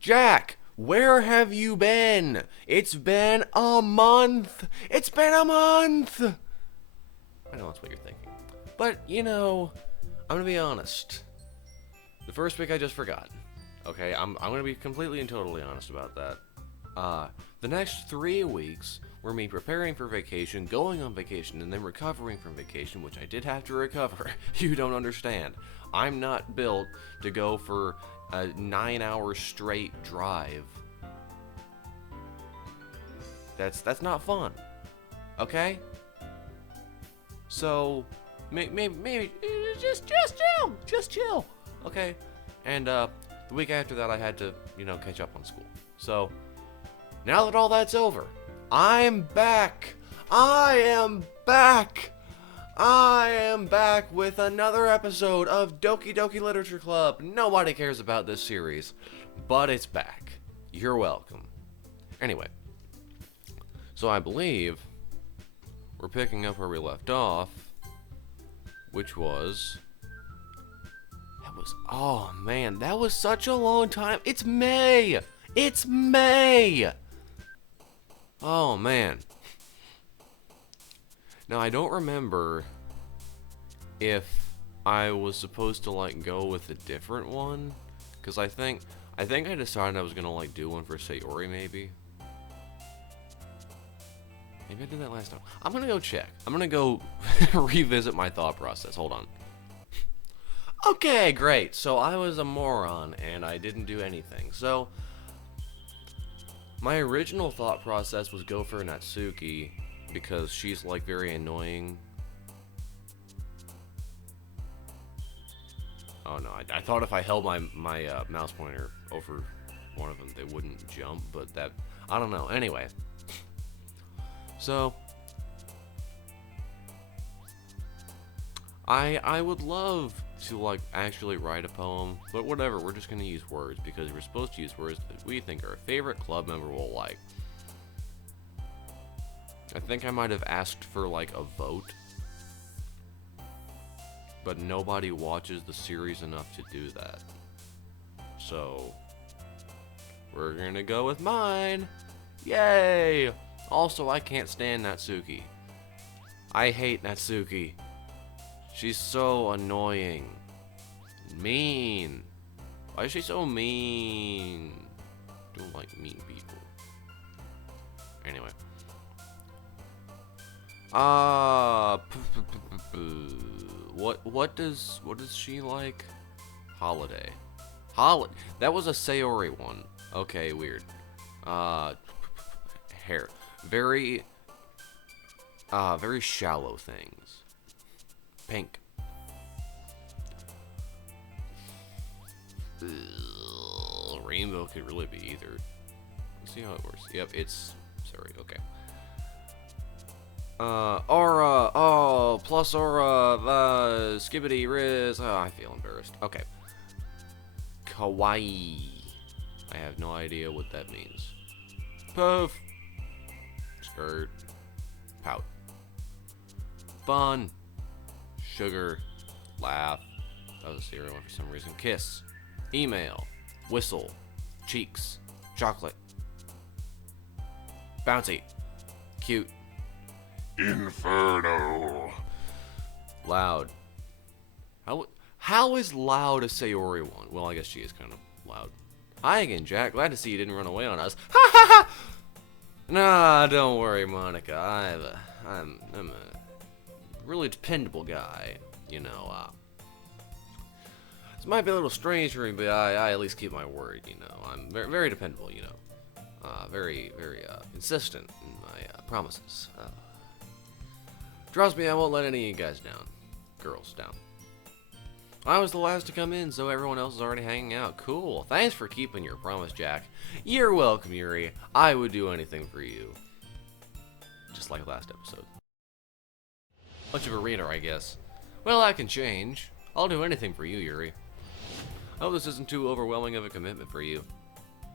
Jack, where have you been? It's been a month. It's been a month. I know that's what you're thinking. But, I'm going to be honest. The first week I just forgot. Okay, I'm going to be completely and totally honest about that. The next 3 weeks were me preparing for vacation, going on vacation, and then recovering from vacation, which I did have to recover. You don't understand. I'm not built to go for a 9-hour straight drive. That's not fun. Okay? So, maybe just chill. Okay? And the week after that I had to, catch up on school. So, now that all that's over, I'm back. I am back. I am back with another episode of Doki Doki Literature Club. Nobody cares about this series, but it's back. You're welcome. Anyway, so I believe we're picking up where we left off, which was... Oh man, that was such a long time. It's May! It's May! Oh man. Now, I don't remember if I was supposed to, go with a different one. Because I think I decided I was going to, do one for Sayori, maybe. Maybe I did that last time. I'm going to go check. I'm going to go revisit my thought process. Hold on. Okay, great. So, I was a moron, and I didn't do anything. So, my original thought process was go for Natsuki, because she's very annoying. Oh no, I thought if I held my mouse pointer over one of them they wouldn't jump, but I don't know. Anyway, so I would love to actually write a poem, but whatever, we're just gonna use words because we're supposed to use words that we think our favorite club member will like. I think I might have asked for a vote, but nobody watches the series enough to do that. So we're gonna go with mine. Yay! Also, I can't stand Natsuki. I hate Natsuki. She's so annoying. Mean. Why is she so mean? Don't like mean people. Anyway. What does she like? Holiday. That was a Sayori one. Okay, weird. Hair. Very shallow things. Pink. Rainbow could really be either. Let's see how it works. Yep, it's sorry, okay. Aura, oh, plus aura, skibbity riz. Oh, I feel embarrassed. Okay. Kawaii. I have no idea what that means. Poof. Skirt. Pout. Fun. Sugar. Laugh. That was a serial one for some reason. Kiss. Email. Whistle. Cheeks. Chocolate. Bouncy. Cute. Inferno. Loud. How is loud a Sayori one? Well, I guess she is kind of loud. Hi again, Jack. Glad to see you didn't run away on us. Ha ha ha! Nah, don't worry, Monica. I'm a really dependable guy. This might be a little strange for me, but I at least keep my word. I'm very, very dependable. Very, very consistent in my promises. Trust me, I won't let any of you guys down. Girls down. I was the last to come in, so everyone else is already hanging out. Cool. Thanks for keeping your promise, Jack. You're welcome, Yuri. I would do anything for you. Just like last episode. Much of a reader, I guess. Well, that can change. I'll do anything for you, Yuri. I hope this isn't too overwhelming of a commitment for you.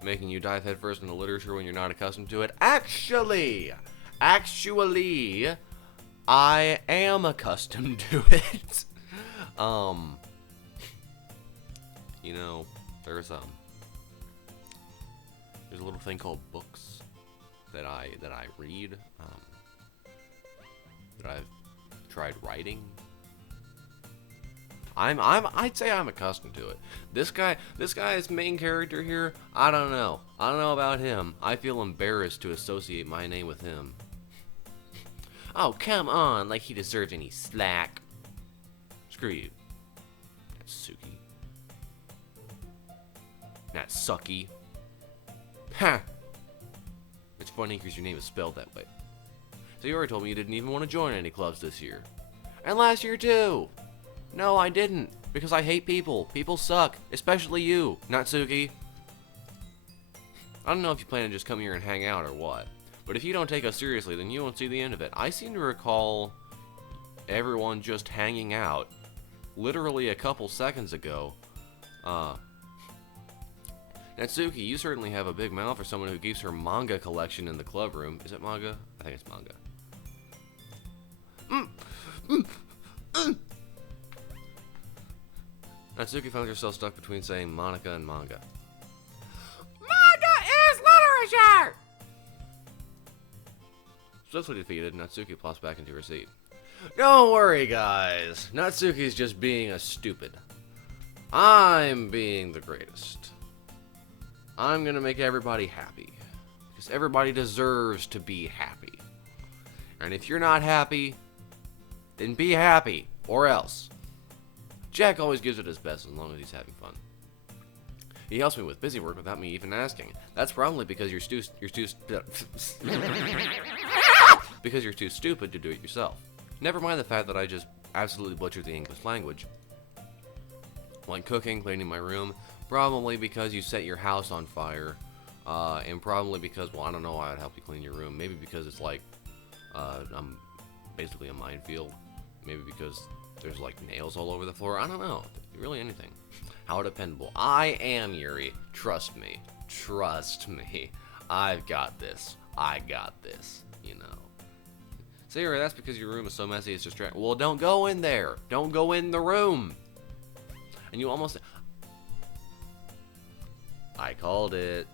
Making you dive headfirst into literature when you're not accustomed to it. Actually, I am accustomed to it. There's little thing called books that I read. That I've tried writing. I'd say I'm accustomed to it. This guy's main character here, I don't know about him. I feel embarrassed to associate my name with him. Oh, come on, like he deserves any slack. Screw you. Natsuki. Natsuki. Ha! It's funny because your name is spelled that way. So you already told me you didn't even want to join any clubs this year. And last year too! No, I didn't. Because I hate people. People suck. Especially you, Natsuki. I don't know if you plan to just come here and hang out or what. But if you don't take us seriously, then you won't see the end of it. I seem to recall everyone just hanging out literally a couple seconds ago. Natsuki, you certainly have a big mouth for someone who keeps her manga collection in the club room. Is it manga? I think it's manga. Natsuki found herself stuck between saying Monica and manga. Manga is literature! Swiftly defeated, Natsuki plops back into her seat. Don't worry, guys. Natsuki's just being a stupid. I'm being the greatest. I'm gonna make everybody happy. Because everybody deserves to be happy. And if you're not happy, then be happy. Or else. Jack always gives it his best as long as he's having fun. He helps me with busy work without me even asking. That's probably because you're too because you're too stupid to do it yourself. Never mind the fact that I just absolutely butchered the English language. Like cooking, cleaning my room, probably because you set your house on fire, and probably because, well, I don't know why I'd help you clean your room. Maybe because it's like, I'm basically a minefield. Maybe because there's like nails all over the floor. I don't know. Really anything. How dependable. I am, Yuri. Trust me. Trust me. I've got this. I got this. You know. So Yuri, that's because your room is so messy it's distracting. Well, don't go in there. Don't go in the room. And you almost... I called it.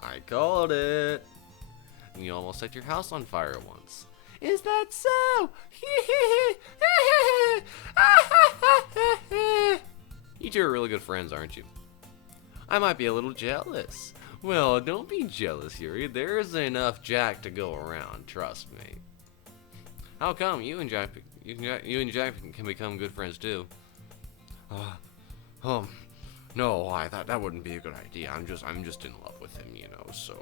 I called it. And you almost set your house on fire once. Is that so? You two are really good friends, aren't you? I might be a little jealous. Well, don't be jealous, Yuri. There's enough Jack to go around. Trust me. How come you and Jack can become good friends too? No, I thought that wouldn't be a good idea. I'm just in love with him, you know. So,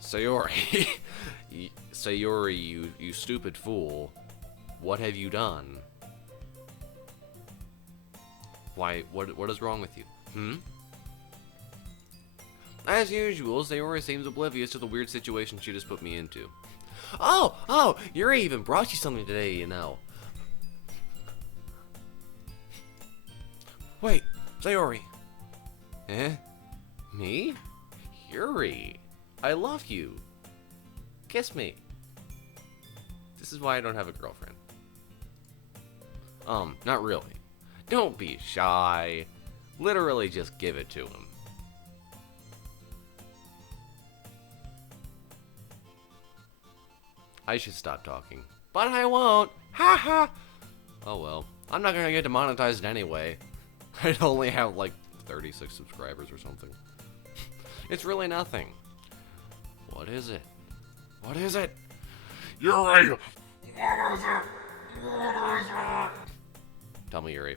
Sayori, Sayori, you stupid fool. What have you done? Why? What is wrong with you? As usual, Sayori seems oblivious to the weird situation she just put me into. Oh, Yuri even brought you something today, you know. Wait, Sayori. Me? Yuri. I love you. Kiss me. This is why I don't have a girlfriend. Not really. Don't be shy. Literally just give it to him. I should stop talking. But I won't. Ha ha. Oh well. I'm not gonna get demonetized anyway. I'd only have like 36 subscribers or something. It's really nothing. What is it? What is it? Yuri! What is it? What is it? Tell me, Yuri.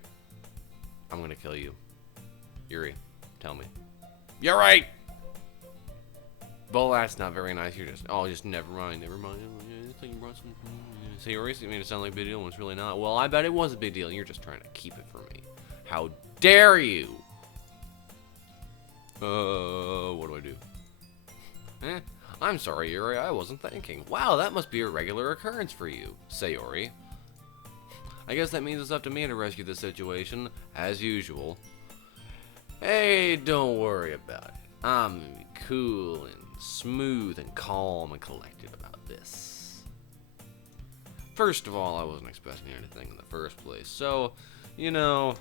I'm gonna kill you. Yuri, tell me. Yuri! Well, that's not very nice. You're just never mind. So Yuri made it sound like a big deal when it's really not. Well, I bet it was a big deal. You're just trying to keep it from me. How dare you? What do I do? I'm sorry, Yuri. I wasn't thinking. Wow, that must be a regular occurrence for you, Sayori. I guess that means it's up to me to rescue the situation, as usual. Hey, don't worry about it. I'm gonna be cool and smooth and calm and collected about this. First of all, I wasn't expecting anything in the first place, so, you know,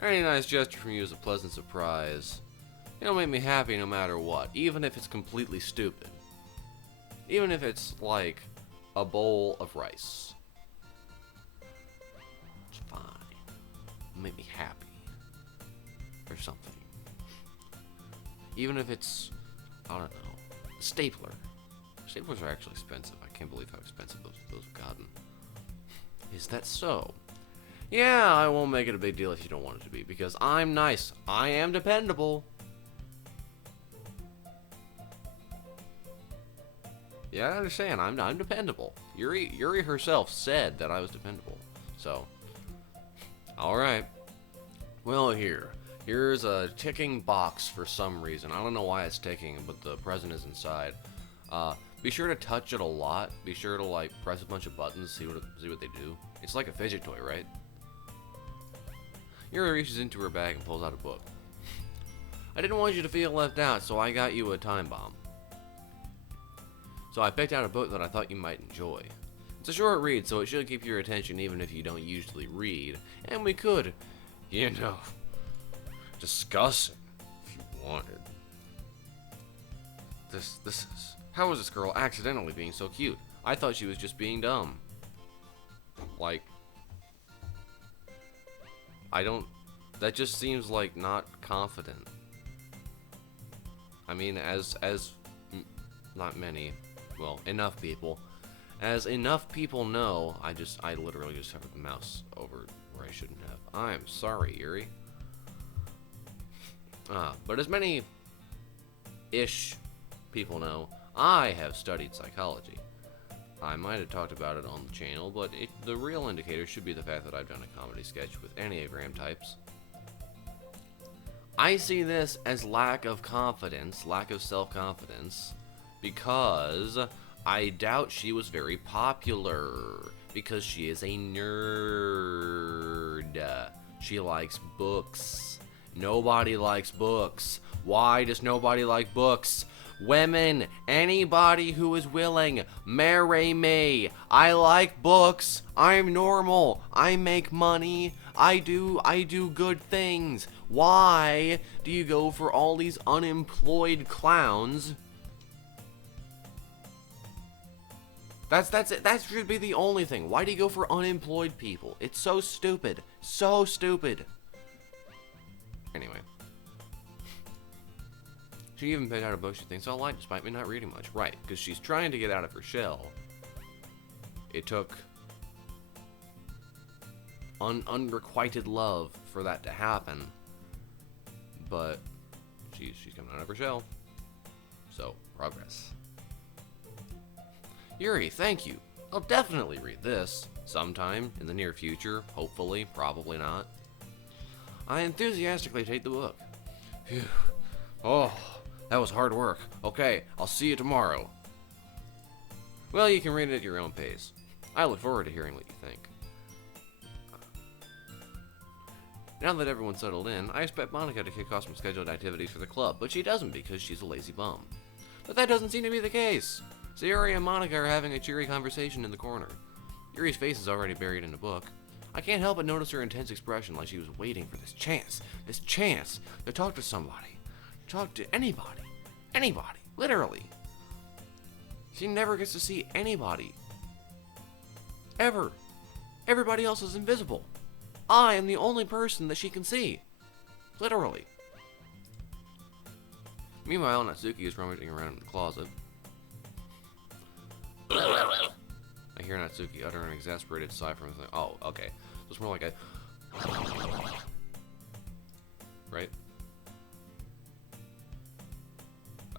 any nice gesture from you is a pleasant surprise. It'll make me happy no matter what, even if it's completely stupid. Even if it's like a bowl of rice. It's fine. It'll make me happy. Or something. Even if it's, I don't know, a stapler. Staplers are actually expensive. I can't believe how expensive those have gotten. Is that so? Yeah, I won't make it a big deal if you don't want it to be, because I'm nice. I am dependable. Yeah, I understand. I'm dependable. Yuri herself said that I was dependable. So, all right. Well, here's a ticking box for some reason. I don't know why it's ticking, but the present is inside. Be sure to touch it a lot. Be sure to like press a bunch of buttons, see what they do. It's like a fidget toy, right? Yuri reaches into her bag and pulls out a book. I didn't want you to feel left out, so I got you a time bomb. So I picked out a book that I thought you might enjoy. It's a short read, so it should keep your attention even if you don't usually read. And we could, you know, discuss it if you wanted. This is... How is this girl accidentally being so cute? I thought she was just being dumb. Like... That just seems like not confident. I mean, as not many... Well, enough people. As enough people know, I literally just have the mouse over where I shouldn't have. I'm sorry, Yuri. But as many-ish people know, I have studied psychology. I might have talked about it on the channel, but the real indicator should be the fact that I've done a comedy sketch with Enneagram types. I see this as lack of confidence, lack of self-confidence, because I doubt she was very popular, because she is a nerd. She likes books. Nobody likes books. Why does nobody like books? Women, anybody who is willing, marry me. I like books. I'm normal. I make money. I do good things. Why do you go for all these unemployed clowns? That's it. That should be the only thing. Why do you go for unemployed people? It's so stupid. So stupid. Anyway. She even picked out a book she thinks I'll like despite me not reading much. Right, because she's trying to get out of her shell. It took unrequited love for that to happen. But she's coming out of her shell. So, progress. Yuri, thank you. I'll definitely read this. Sometime in the near future. Hopefully. Probably not. I enthusiastically take the book. Phew. Oh, that was hard work. Okay, I'll see you tomorrow. Well, you can read it at your own pace. I look forward to hearing what you think. Now that everyone's settled in, I expect Monica to kick off some scheduled activities for the club, but she doesn't because she's a lazy bum. But that doesn't seem to be the case. So Yuri and Monica are having a cheery conversation in the corner. Yuri's face is already buried in a book. I can't help but notice her intense expression like she was waiting for this chance to talk to somebody. Talk to anybody. Anybody. Literally. She never gets to see anybody. Ever. Everybody else is invisible. I am the only person that she can see. Literally. Meanwhile, Natsuki is rummaging around in the closet. I hear Natsuki utter an exasperated sigh from within. Oh, okay. So it's more like a... Right?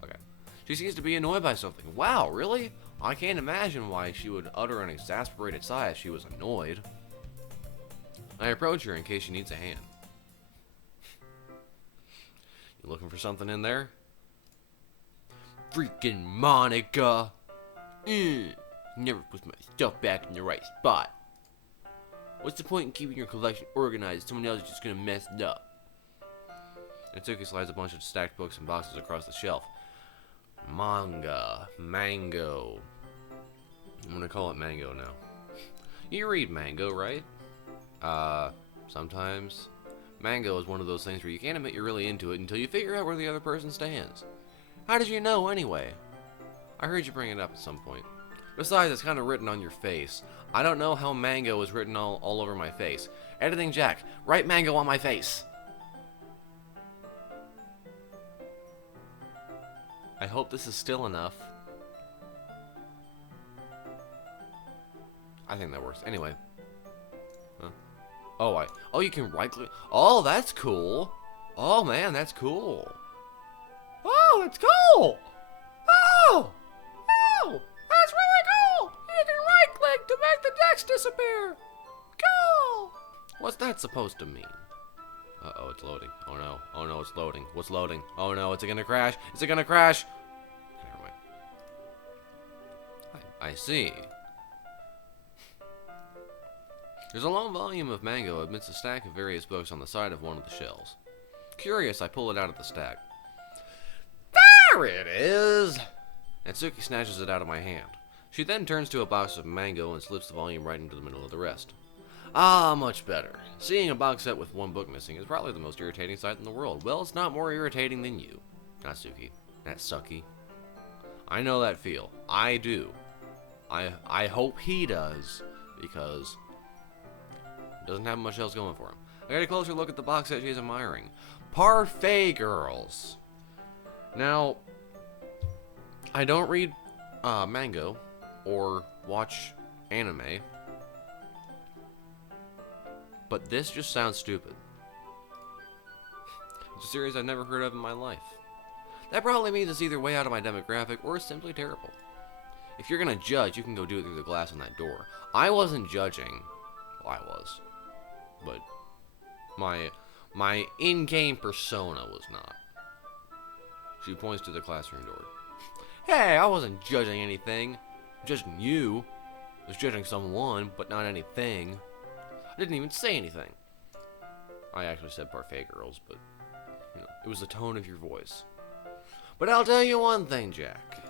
Okay. She seems to be annoyed by something. Wow, really? I can't imagine why she would utter an exasperated sigh if she was annoyed. I approach her in case she needs a hand. You looking for something in there? Freaking Monica! Never puts my stuff back in the right spot. What's the point in keeping your collection organized? Someone else is just gonna mess it up. Natsuki slides a bunch of stacked books and boxes across the shelf. Mango. I'm gonna call it Mango now. You read Mango, right? Sometimes. Mango is one of those things where you can't admit you're really into it until you figure out where the other person stands. How did you know, anyway? I heard you bring it up at some point. Besides, it's kind of written on your face. I don't know how mango is written all over my face. Editing Jack, write mango on my face. I hope this is still enough. I think that works. Anyway. Huh? Oh, you can right click. Oh, that's cool. Oh, man, that's cool. Oh, that's cool. Oh, that's really cool. You can right click to make the text disappear. Cool. What's that supposed to mean? Uh-oh, it's loading. Oh no. Oh no, it's loading. What's loading? Oh no, is it gonna crash? Is it gonna crash? Okay, never mind. I see. There's a long volume of mango amidst a stack of various books on the side of one of the shelves. Curious, I pull it out of the stack. There it is! Natsuki snatches it out of my hand. She then turns to a box of mango and slips the volume right into the middle of the rest. Ah, much better. Seeing a box set with one book missing is probably the most irritating sight in the world. Well, it's not more irritating than you, Natsuki. Natsuki. I know that feel. I do. I hope he does, because he doesn't have much else going for him. I got a closer look at the box set she's admiring. Parfait Girls. Now, I don't read manga or watch anime, but this just sounds stupid. It's a series I've never heard of in my life. That probably means it's either way out of my demographic or it's simply terrible. If you're gonna judge, you can go do it through the glass on that door. I wasn't judging. Well, I was. But my in-game persona was not. She points to the classroom door. Hey, I wasn't judging anything. I'm judging you. I was judging someone, but not anything. I didn't even say anything. I actually said Parfait Girls, but it was the tone of your voice. But I'll tell you one thing, Jack.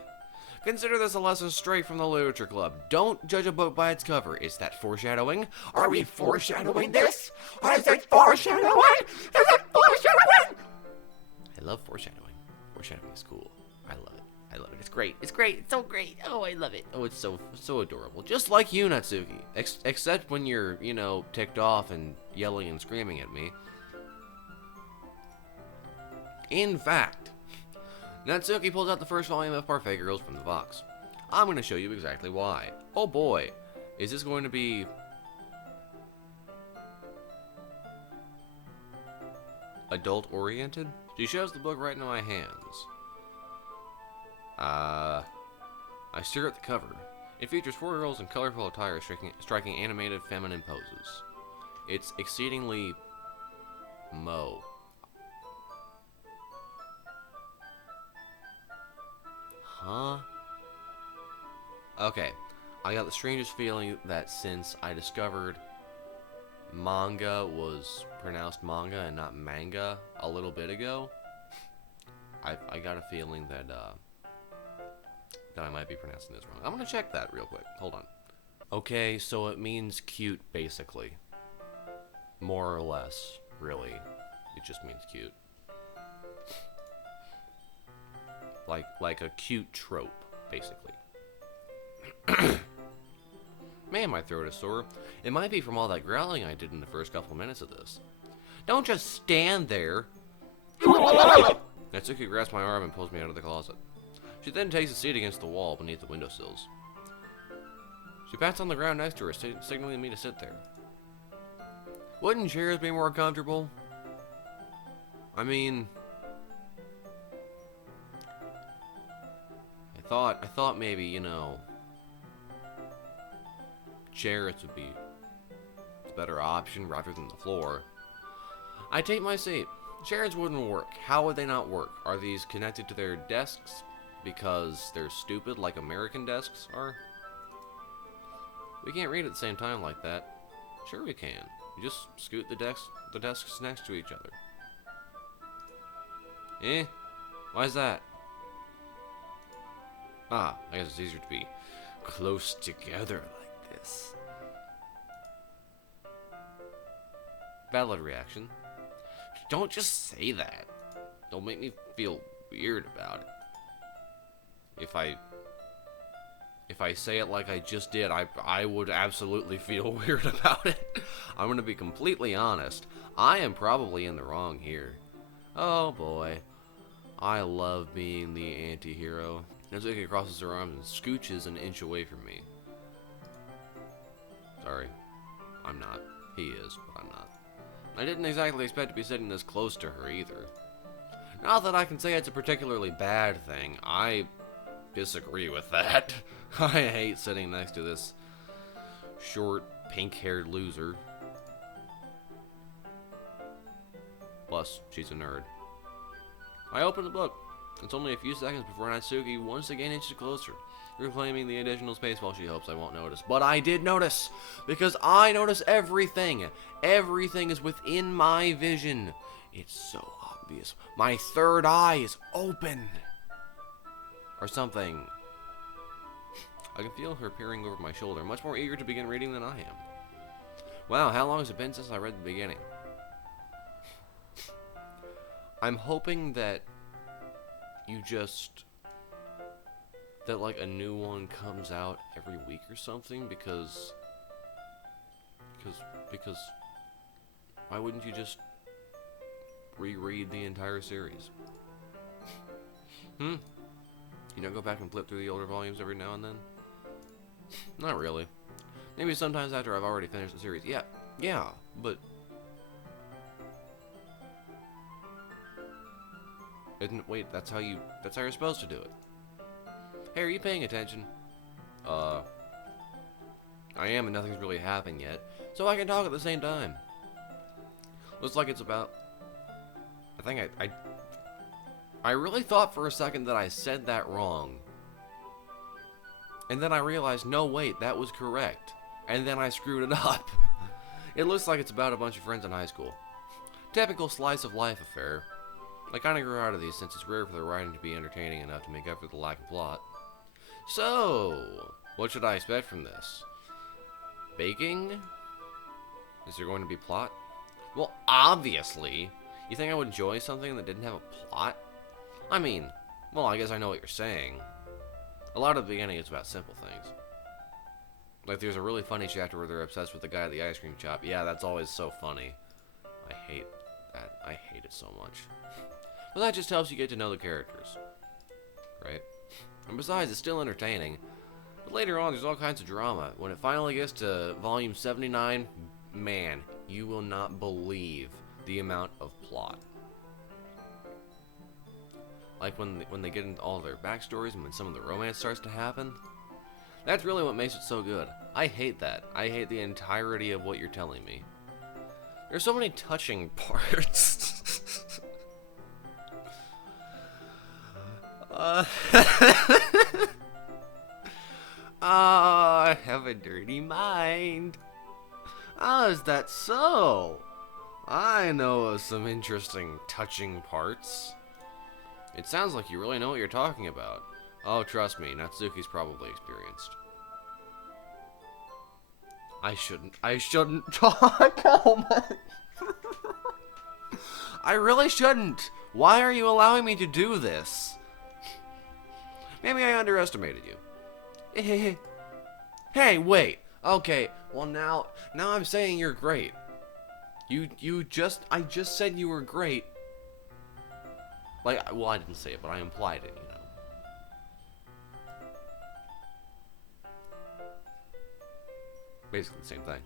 Consider this a lesson straight from the Literature Club. Don't judge a book by its cover. Is that foreshadowing? Are we foreshadowing this? Is it foreshadowing? Is it foreshadowing? I love foreshadowing. Foreshadowing is cool. I love it. I love it. It's great. It's great. It's so great. Oh, I love it. Oh, it's so adorable. Just like you, Natsuki. Except when you're, ticked off and yelling and screaming at me. In fact, Natsuki pulls out the first volume of Parfait Girls from the box. I'm going to show you exactly why. Oh boy, is this going to be adult-oriented? She shoves the book right into my hands. I stare at the cover. It features 4 girls in colorful attire striking animated feminine poses. It's exceedingly mo. Huh? Okay, I got the strangest feeling that since I discovered manga was pronounced manga and not manga a little bit ago, I got a feeling that I might be pronouncing this wrong. I'm gonna check that real quick. Hold on. Okay, so it means cute, basically. More or less, really. It just means cute. Like a cute trope, basically. Man, my throat is sore. It might be from all that growling I did in the first couple minutes of this. Don't just stand there. Natsuki grabs my arm and pulls me out of the closet. She then takes a seat against the wall beneath the windowsills. She pats on the ground next to her, signaling me to sit there. Wouldn't chairs be more comfortable? I mean, I thought maybe, chairs would be the better option rather than the floor. I take my seat. Chairs wouldn't work. How would they not work? Are these connected to their desks because they're stupid like American desks are? We can't read at the same time like that. Sure we can. You just scoot the desks next to each other. Eh? Why's that? Ah, I guess it's easier to be close together like this. Valid reaction. Don't just say that. Don't make me feel weird about it. If I say it like I just did, I would absolutely feel weird about it. I'm gonna be completely honest. I am probably in the wrong here. Oh boy. I love being the anti-hero. Doki crosses her arms and scooches an inch away from me. Sorry. I'm not. He is, but I'm not. I didn't exactly expect to be sitting this close to her either. Not that I can say it's a particularly bad thing. I disagree with that. I hate sitting next to this short, pink-haired loser. Plus, she's a nerd. I open the book. It's only a few seconds before Natsuki once again inches closer, reclaiming the additional space while she hopes I won't notice. But I did notice, because I notice everything. Everything is within my vision. It's so obvious. My third eye is open. Or something. I can feel her peering over my shoulder, much more eager to begin reading than I am. Wow, how long has it been since I read the beginning? I'm hoping that that like a new one comes out every week or something, because why wouldn't you just reread the entire series? You don't go back and flip through the older volumes every now and then? Not really. Maybe sometimes after I've already finished the series. Yeah, but wait, that's how you're supposed to do it. Hey, are you paying attention? I am, and nothing's really happened yet, so I can talk at the same time. Looks like it's about... I really thought for a second that I said that wrong. And then I realized, no wait, that was correct. And then I screwed it up. It looks like it's about a bunch of friends in high school. Typical slice of life affair. I kinda grew out of these since it's rare for the writing to be entertaining enough to make up for the lack of plot. So, what should I expect from this? Baking? Is there going to be plot? Well, obviously. You think I would enjoy something that didn't have a plot? I mean, well, I guess I know what you're saying. A lot of the beginning is about simple things. Like, there's a really funny chapter where they're obsessed with the guy at the ice cream shop. Yeah, that's always so funny. I hate that. I hate it so much. But that just helps you get to know the characters. Right? And besides, it's still entertaining. But later on, there's all kinds of drama. When it finally gets to volume 79, man, you will not believe the amount of plot. Like when they get into all their backstories and when some of the romance starts to happen. That's really what makes it so good. I hate that. I hate the entirety of what you're telling me. There's so many touching parts. I have a dirty mind. Is that so? I know of some interesting touching parts. It sounds like you really know what you're talking about. Oh, trust me, Natsuki's probably experienced. I shouldn't talk. Oh my. I really shouldn't. Why are you allowing me to do this? Maybe I underestimated you. Hey, wait. Okay, well now I'm saying you're great. I just said you were great. Like, well, I didn't say it, but I implied it, you know. Basically the same thing.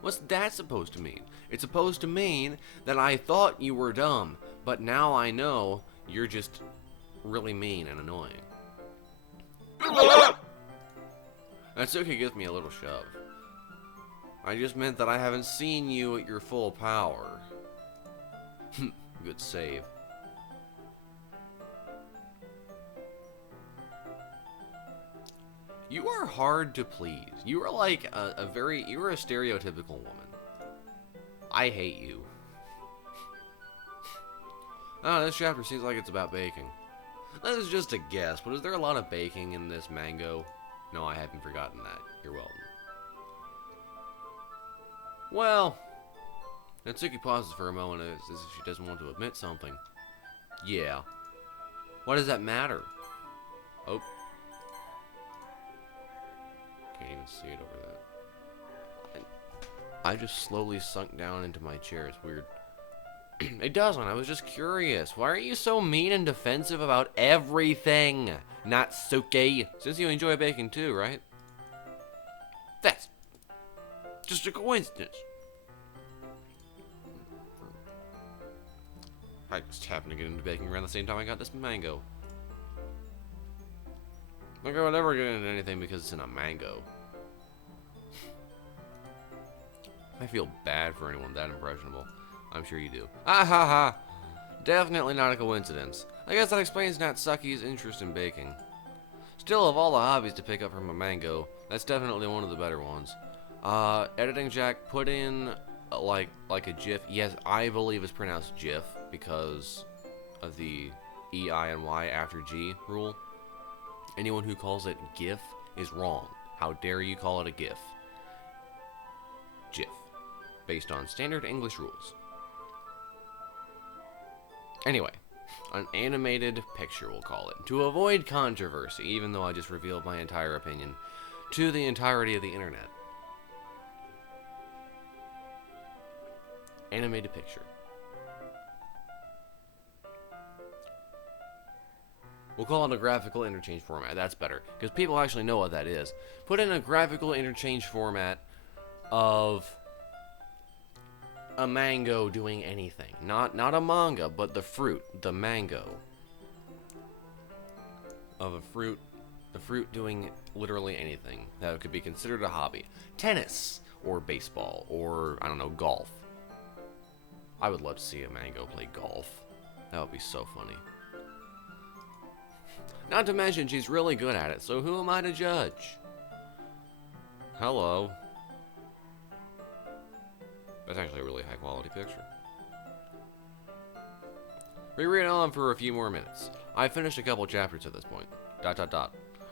What's that supposed to mean? It's supposed to mean that I thought you were dumb, but now I know you're just really mean and annoying. Natsuki gives me a little shove. I just meant that I haven't seen you at your full power. Good save. You are hard to please. You are like you are a stereotypical woman. I hate you. Oh, this chapter seems like it's about baking. That is just a guess, but is there a lot of baking in this mango? No, I haven't forgotten that. You're welcome. Well, Natsuki pauses for a moment as if she doesn't want to admit something. Yeah. Why does that matter? Oh. Can't even see it over that. I just slowly sunk down into my chair. It's weird. It doesn't. I was just curious. Why are you so mean and defensive about everything? Natsuki. Since you enjoy baking too, right? That's just a coincidence. I just happened to get into baking around the same time I got this mango. Like I would never get into anything because it's in a mango. I feel bad for anyone that impressionable. I'm sure you do. Ah ha ha! Definitely not a coincidence. I guess that explains Natsuki's interest in baking. Still, of all the hobbies to pick up from a mango, that's definitely one of the better ones. Editing Jack, put in like a GIF. Yes, I believe it's pronounced GIF because of the E-I and Y after G rule. Anyone who calls it GIF is wrong. How dare you call it a GIF? GIF. Based on standard English rules. Anyway, an animated picture, we'll call it, to avoid controversy, even though I just revealed my entire opinion to the entirety of the internet. Animated picture. We'll call it a graphical interchange format. That's better, because people actually know what that is. Put in a graphical interchange format of a mango doing anything. Not a manga, but the fruit, the mango. Of a fruit, the fruit doing literally anything that could be considered a hobby. Tennis, or baseball, or, I don't know, golf. I would love to see a mango play golf. That would be so funny. Not to mention, she's really good at it, so who am I to judge? Hello. That's actually a really high quality picture. Reread on for a few more minutes. I've finished a couple chapters at this point. ...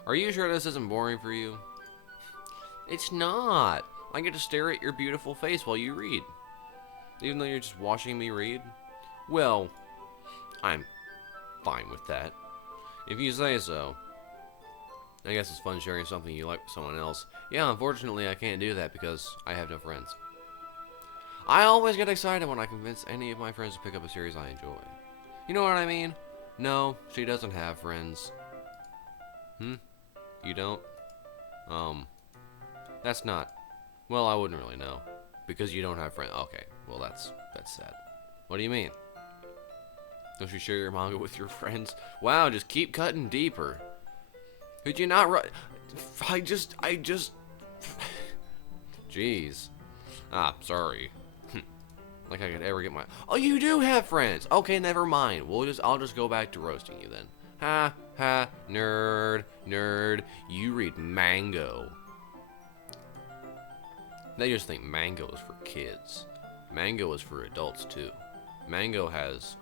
Are you sure this isn't boring for you? It's not. I get to stare at your beautiful face while you read. Even though you're just watching me read? Well, I'm fine with that. If you say so. I guess it's fun sharing something you like with someone else. Yeah, unfortunately I can't do that because I have no friends. I always get excited when I convince any of my friends to pick up a series I enjoy. You know what I mean? No, she doesn't have friends. You don't? That's not... Well, I wouldn't really know. Because you don't have friends. Okay, well that's sad. What do you mean? Don't you share your manga with your friends? Wow, just keep cutting deeper. Could you not write... I just... Jeez. Ah, sorry. Like I could ever get my... Oh, you do have friends! Okay, never mind. I'll just go back to roasting you then. Ha, ha, nerd, you read mango. They just think mango is for kids. Mango is for adults too. Mango has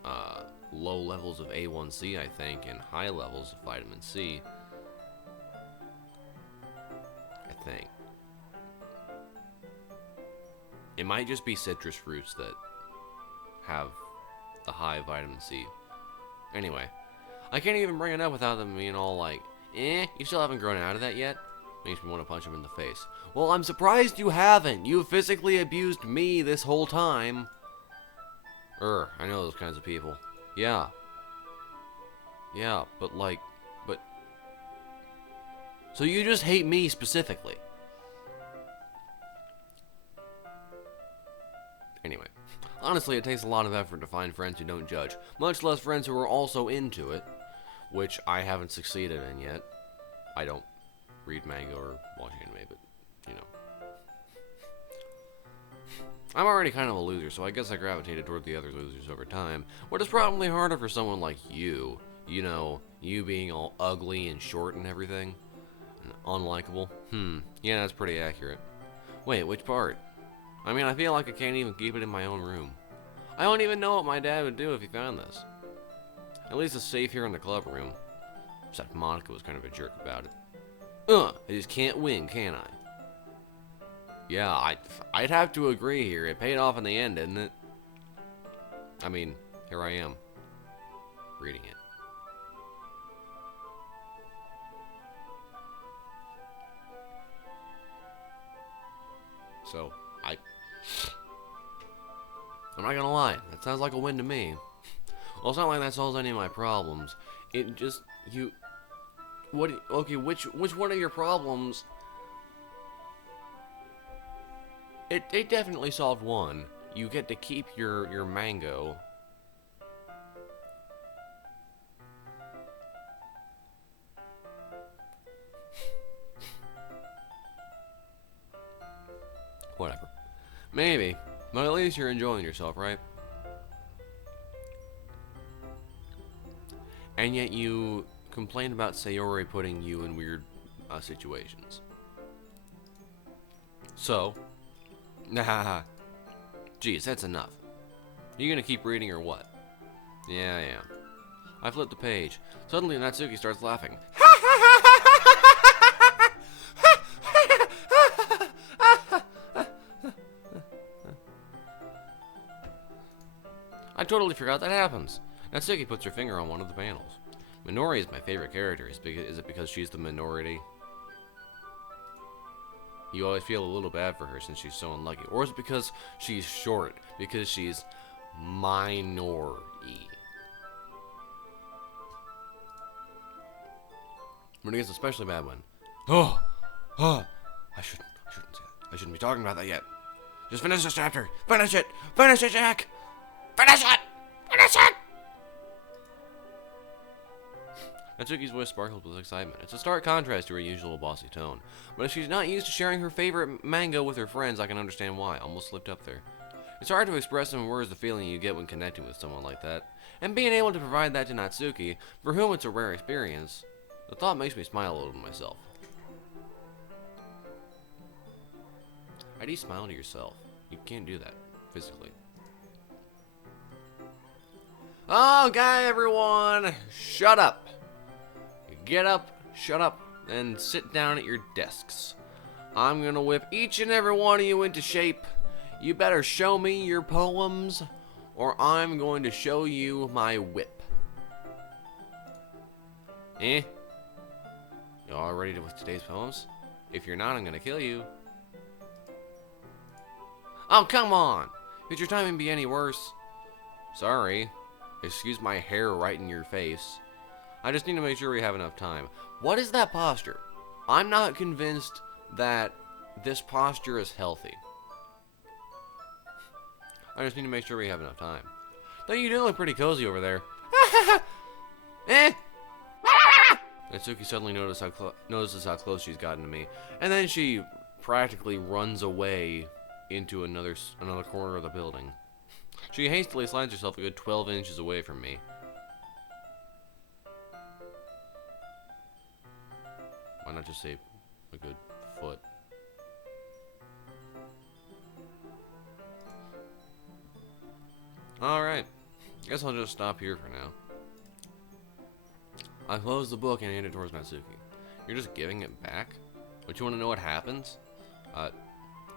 low levels of A1C, I think, and high levels of vitamin C. I think. It might just be citrus fruits that have the high vitamin C. Anyway, I can't even bring it up without them being all like, you still haven't grown out of that yet? Makes me want to punch him in the face. Well, I'm surprised you haven't. You physically abused me this whole time. I know those kinds of people. Yeah. Yeah, but... So you just hate me specifically. Anyway, honestly, it takes a lot of effort to find friends who don't judge, much less friends who are also into it, which I haven't succeeded in yet. I don't read manga or watch anime, but, you know. I'm already kind of a loser, so I guess I gravitated toward the other losers over time, what is probably harder for someone like you. You know, you being all ugly and short and everything, and unlikable. Yeah, that's pretty accurate. Wait, which part? I mean, I feel like I can't even keep it in my own room. I don't even know what my dad would do if he found this. At least it's safe here in the club room. Except Monica was kind of a jerk about it. I just can't win, can I? Yeah, I'd have to agree here. It paid off in the end, didn't it? I mean, here I am, reading it. So, I'm not gonna lie, that sounds like a win to me. Well, it's not like that solves any of my problems. It just, okay, which one of your problems? It definitely solved one. You get to keep your mango. Whatever. Maybe. But at least you're enjoying yourself, right? And yet you complain about Sayori putting you in weird situations. So, nah. Geez, that's enough. You gonna keep reading or what? Yeah. I flip the page. Suddenly Natsuki starts laughing. I totally forgot that happens. Natsuki puts her finger on one of the panels. Minori is my favorite character. Is it because she's the minority? You always feel a little bad for her since she's so unlucky. Or is it because she's short? Because she's minority. When it gets especially bad one. I shouldn't say that. I shouldn't be talking about that yet. Just finish this chapter. Finish it. Finish it, Jack. Finish it. Finish it. Natsuki's voice sparkles with excitement. It's a stark contrast to her usual bossy tone. But if she's not used to sharing her favorite mango with her friends, I can understand why. Almost slipped up there. It's hard to express in words the feeling you get when connecting with someone like that. And being able to provide that to Natsuki, for whom it's a rare experience, the thought makes me smile a little to myself. How do you smile to yourself? You can't do that physically. Okay, everyone, shut up. Get up, shut up, and sit down at your desks. I'm gonna whip each and every one of you into shape. You better show me your poems, or I'm going to show you my whip. You all ready with today's poems? If you're not, I'm gonna kill you. Oh, come on! Could your timing be any worse? Sorry. Excuse my hair right in your face. I just need to make sure we have enough time. What is that posture? I'm not convinced that this posture is healthy. I just need to make sure we have enough time. Though you do look pretty cozy over there. Natsuki suddenly notices how close she's gotten to me, and then she practically runs away into another corner of the building. She hastily slides herself a good 12 inches away from me. Why not just say a good foot? Alright, guess I'll just stop here for now. I close the book and hand it towards Natsuki. You're just giving it back? Don't you want to know what happens?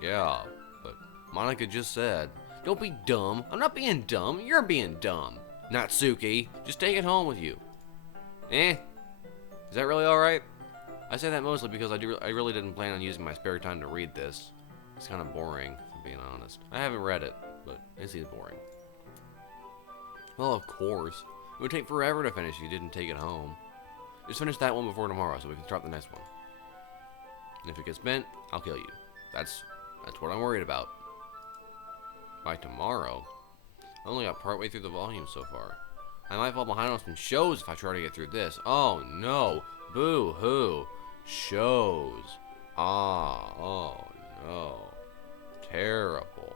Yeah, but Monica just said. Don't be dumb. I'm not being dumb. You're being dumb. Natsuki, just take it home with you. Is that really alright? I say that mostly because I really didn't plan on using my spare time to read this. It's kind of boring, if I'm being honest. I haven't read it, but it seems boring. Well, of course. It would take forever to finish if you didn't take it home. Just finish that one before tomorrow so we can start the next one. And if it gets bent, I'll kill you. That's what I'm worried about. By tomorrow? I only got partway through the volume so far. I might fall behind on some shows if I try to get through this. Oh no. Boo-hoo. Shows. Oh no. Terrible.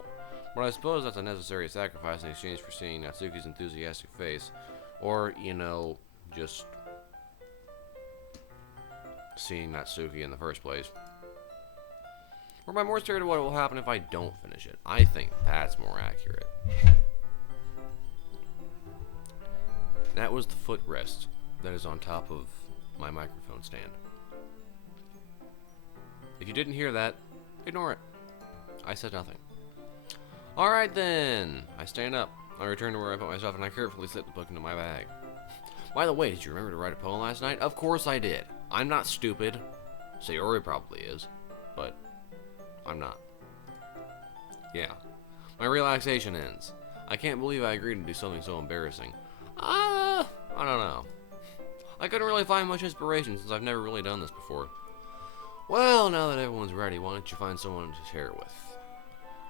But I suppose that's a necessary sacrifice in exchange for seeing Natsuki's enthusiastic face. Or, just seeing Natsuki in the first place. Or am I more scared of what will happen if I don't finish it? I think that's more accurate. That was the footrest that is on top of my microphone stand. If you didn't hear that, ignore it. I said nothing. Alright then. I stand up. I return to where I put my stuff and I carefully slip the book into my bag. By the way, did you remember to write a poem last night? Of course I did. I'm not stupid. Sayori probably is, but I'm not. Yeah. My relaxation ends. I can't believe I agreed to do something so embarrassing. I don't know. I couldn't really find much inspiration since I've never really done this before. Well, now that everyone's ready, why don't you find someone to share it with?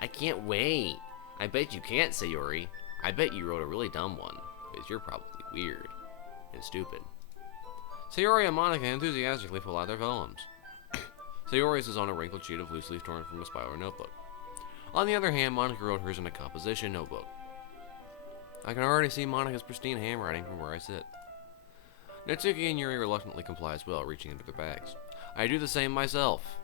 I can't wait. I bet you can't, Sayori. I bet you wrote a really dumb one, because you're probably weird and stupid. Sayori and Monica enthusiastically pull out their poems. Sayori's is on a wrinkled sheet of loose leaf torn from a spiral notebook. On the other hand, Monica wrote hers in a composition notebook. I can already see Monica's pristine handwriting from where I sit. Natsuki and Yuri reluctantly comply as well, reaching into their bags. I do the same myself.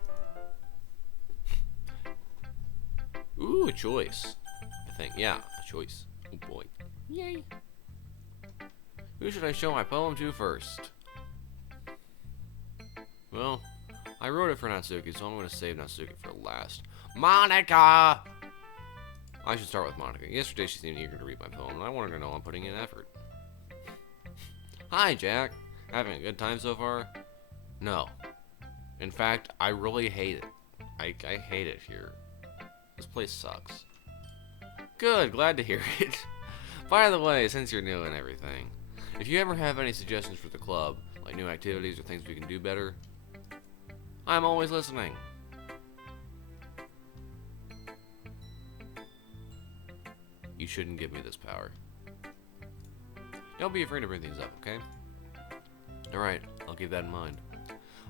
Ooh, a choice. I think, yeah, a choice. Oh boy. Yay. Who should I show my poem to first? Well, I wrote it for Natsuki, so I'm going to save Natsuki for last. Monica! I should start with Monica. Yesterday she seemed eager to read my poem, and I wanted her to know I'm putting in effort. Hi, Jack. Having a good time so far? No. In fact, I really hate it. I hate it here. This place sucks. Good, glad to hear it. By the way, since you're new and everything, if you ever have any suggestions for the club, like new activities or things we can do better, I'm always listening. You shouldn't give me this power. Don't be afraid to bring things up, okay? Alright, I'll keep that in mind.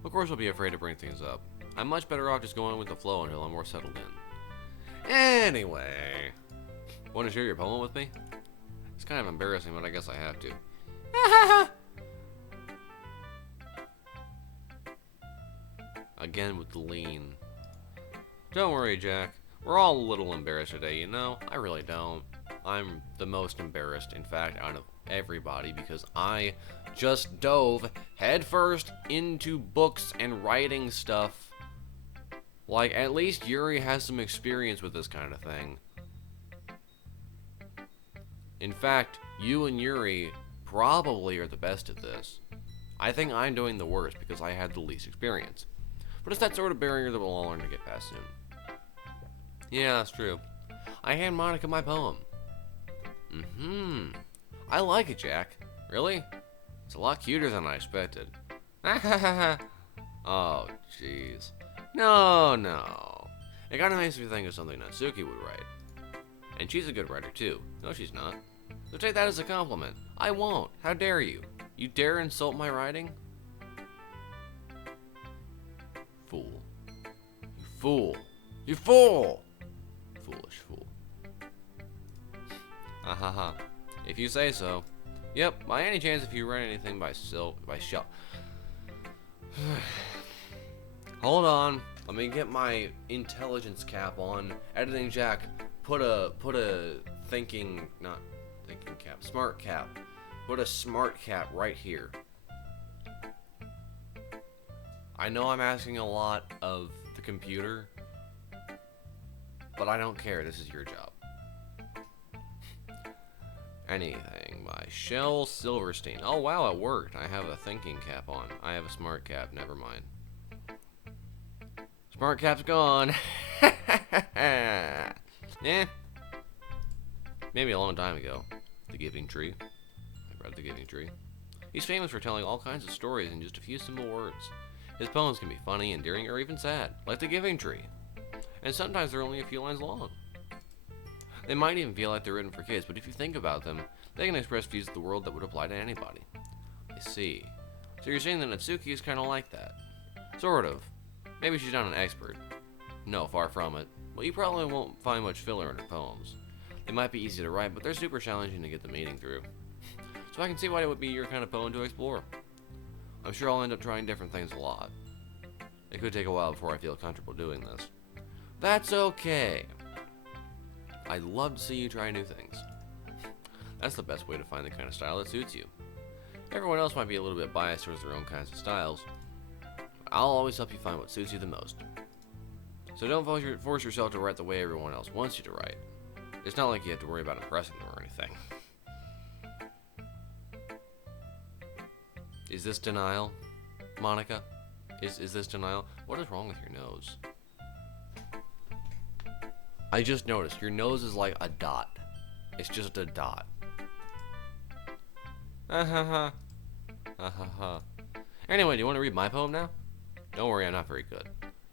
Of course I'll be afraid to bring things up. I'm much better off just going with the flow until I'm more settled in. Anyway, want to share your poem with me? It's kind of embarrassing, but I guess I have to. Again with the lean. Don't worry, Jack. We're all a little embarrassed today, you know? I really don't. I'm the most embarrassed, in fact, out of everybody because I just dove headfirst into books and writing stuff. Like, at least Yuri has some experience with this kind of thing. In fact, you and Yuri probably are the best at this. I think I'm doing the worst because I had the least experience. But it's that sort of barrier that we'll all learn to get past soon. Yeah, that's true. I hand Monica my poem. I like it, Jack. Really? It's a lot cuter than I expected. Oh, jeez. No. It kind of makes me think of something Natsuki would write. And she's a good writer, too. No, she's not. So take that as a compliment. I won't. How dare you? You dare insult my writing? Fool. You fool. You fool! Foolish fool. Ahaha. If you say so. Yep, by any chance if you write anything by Shell. Hold on. Let me get my intelligence cap on. Editing Jack, put a not thinking cap, smart cap. Put a smart cap right here. I know I'm asking a lot of the computer, but I don't care. This is your job. Anything by Shel Silverstein. Oh wow, it worked. I have a thinking cap on. I have a smart cap. Never mind. Smart cap's gone. Eh. Maybe a long time ago. The Giving Tree. I read The Giving Tree. He's famous for telling all kinds of stories in just a few simple words. His poems can be funny, endearing, or even sad, like The Giving Tree. And sometimes they're only a few lines long. They might even feel like they're written for kids, but if you think about them, they can express views of the world that would apply to anybody. I see. So you're saying that Natsuki is kind of like that? Sort of. Maybe she's not an expert. No, far from it. Well, you probably won't find much filler in her poems. They might be easy to write, but they're super challenging to get the meaning through. So I can see why it would be your kind of poem to explore. I'm sure I'll end up trying different things a lot. It could take a while before I feel comfortable doing this. That's okay. I'd love to see you try new things. That's the best way to find the kind of style that suits you. Everyone else might be a little bit biased towards their own kinds of styles, but I'll always help you find what suits you the most. So don't force yourself to write the way everyone else wants you to write. It's not like you have to worry about impressing them or anything. Is this denial, Monica? Is this denial? What is wrong with your nose? I just noticed your nose is like a dot. It's just a dot. Ha. Anyway, do you want to read my poem now? Don't worry, I'm not very good.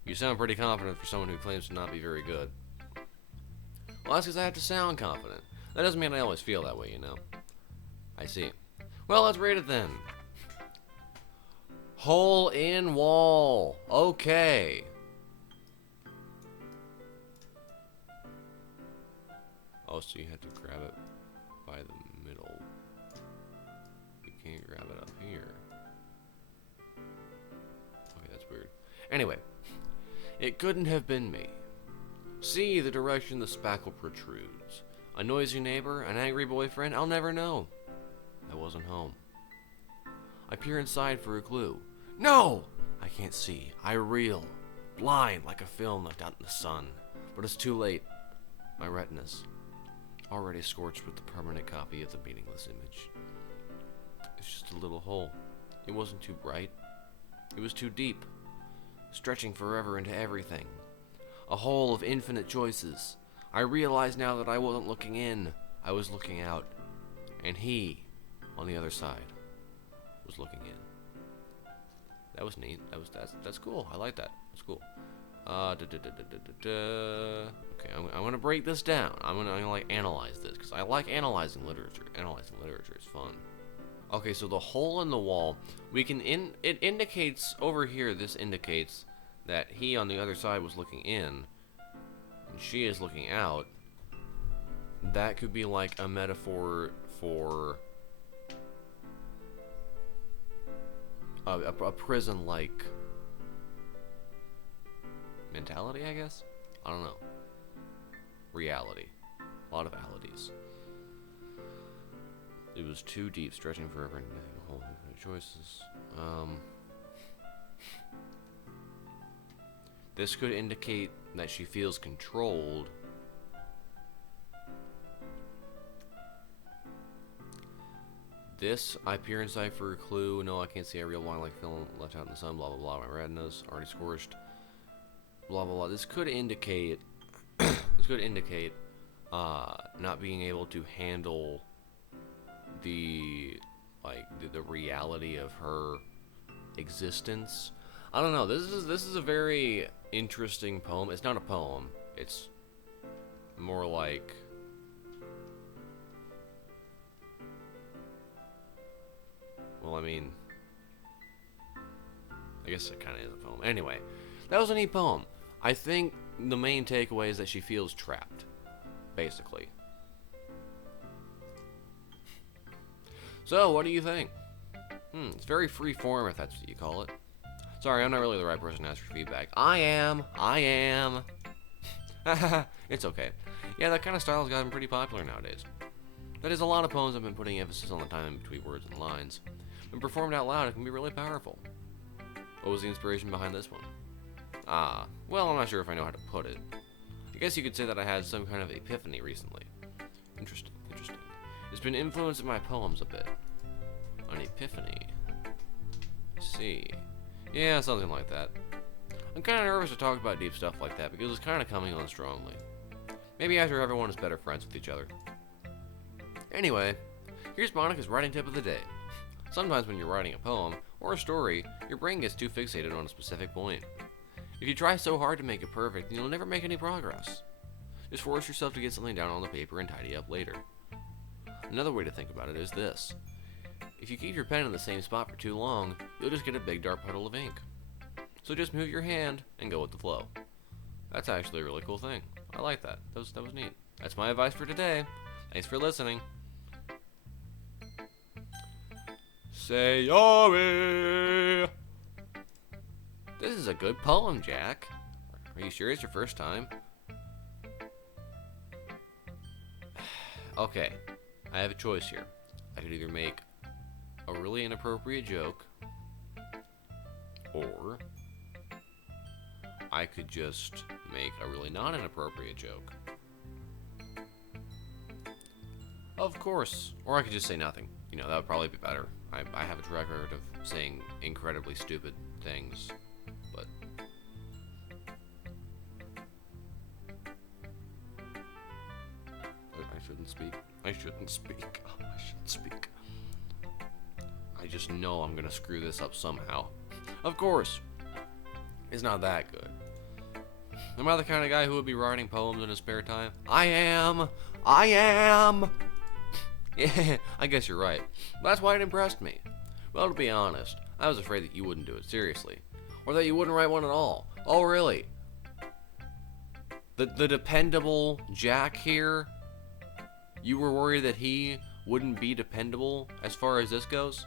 You sound pretty confident for someone who claims to not be very good. Well, that's because I have to sound confident. That doesn't mean I always feel that way, you know. I see. Well, let's read it then. Hole in wall. Okay. Oh, so you have to grab it by the middle. You can't grab it up here. Okay, that's weird. Anyway, it couldn't have been me. See the direction the spackle protrudes. A noisy neighbor, an angry boyfriend, I'll never know. I wasn't home. I peer inside for a clue. No! I can't see. I reel. Blind like a film left out in the sun. But it's too late. My retinas, already scorched with the permanent copy of the meaningless image. It's just a little hole. It wasn't too bright. It was too deep, stretching forever into everything. A hole of infinite choices. I realize now that I wasn't looking in. I was looking out. And he, on the other side, was looking in. That was neat. That's cool. I like that. That's cool. Okay, I'm gonna break this down. I'm gonna like analyze this because I like analyzing literature. Analyzing literature is fun. Okay, so the hole in the wall, we can it indicates over here. This indicates that he on the other side was looking in, and she is looking out. That could be like a metaphor for a prison-like mentality, I guess? I don't know. Reality. A lot of alities. It was too deep, stretching forever and making a whole infinite choices. This could indicate that she feels controlled. This, I peer inside for a clue. No, I can't see a real line like film left out in the sun, blah, blah, blah. My retinas already scorched. Blah, blah, blah. This could indicate, not being able to handle the reality of her existence. I don't know. This is a very interesting poem. It's not a poem. It's more like well, I mean, I guess it kind of is a poem. Anyway, that was a neat poem. I think the main takeaway is that she feels trapped, basically. So, what do you think? It's very free form, if that's what you call it. Sorry, I'm not really the right person to ask for feedback. I am. It's okay. Yeah, that kind of style has gotten pretty popular nowadays. That is, a lot of poems have been putting emphasis on the time in between words and lines. When performed out loud, it can be really powerful. What was the inspiration behind this one? Well, I'm not sure if I know how to put it. I guess you could say that I had some kind of epiphany recently. Interesting. It's been influencing my poems a bit. An epiphany. Let's see. Yeah, something like that. I'm kind of nervous to talk about deep stuff like that because it's kind of coming on strongly. Maybe after everyone is better friends with each other. Anyway, here's Monica's writing tip of the day. Sometimes when you're writing a poem or a story, your brain gets too fixated on a specific point. If you try so hard to make it perfect, then you'll never make any progress. Just force yourself to get something down on the paper and tidy up later. Another way to think about it is this. If you keep your pen in the same spot for too long, you'll just get a big dark puddle of ink. So just move your hand and go with the flow. That's actually a really cool thing. I like that. That was neat. That's my advice for today. Thanks for listening. Sayori! This is a good poem, Jack. Are you sure it's your first time? Okay, I have a choice here. I could either make a really inappropriate joke, or I could just make a really non-inappropriate joke. Of course. Or I could just say nothing. You know, that would probably be better. I have a track record of saying incredibly stupid things, but... I shouldn't speak. I shouldn't speak. Oh, I shouldn't speak. I just know I'm gonna screw this up somehow. Of course. It's not that good. Am I the kind of guy who would be writing poems in his spare time? I am! I am! Yeah, I guess you're right. That's why it impressed me. Well, to be honest, I was afraid that you wouldn't do it seriously. Or that you wouldn't write one at all. Oh, really? The dependable Jack here? You were worried that he wouldn't be dependable as far as this goes?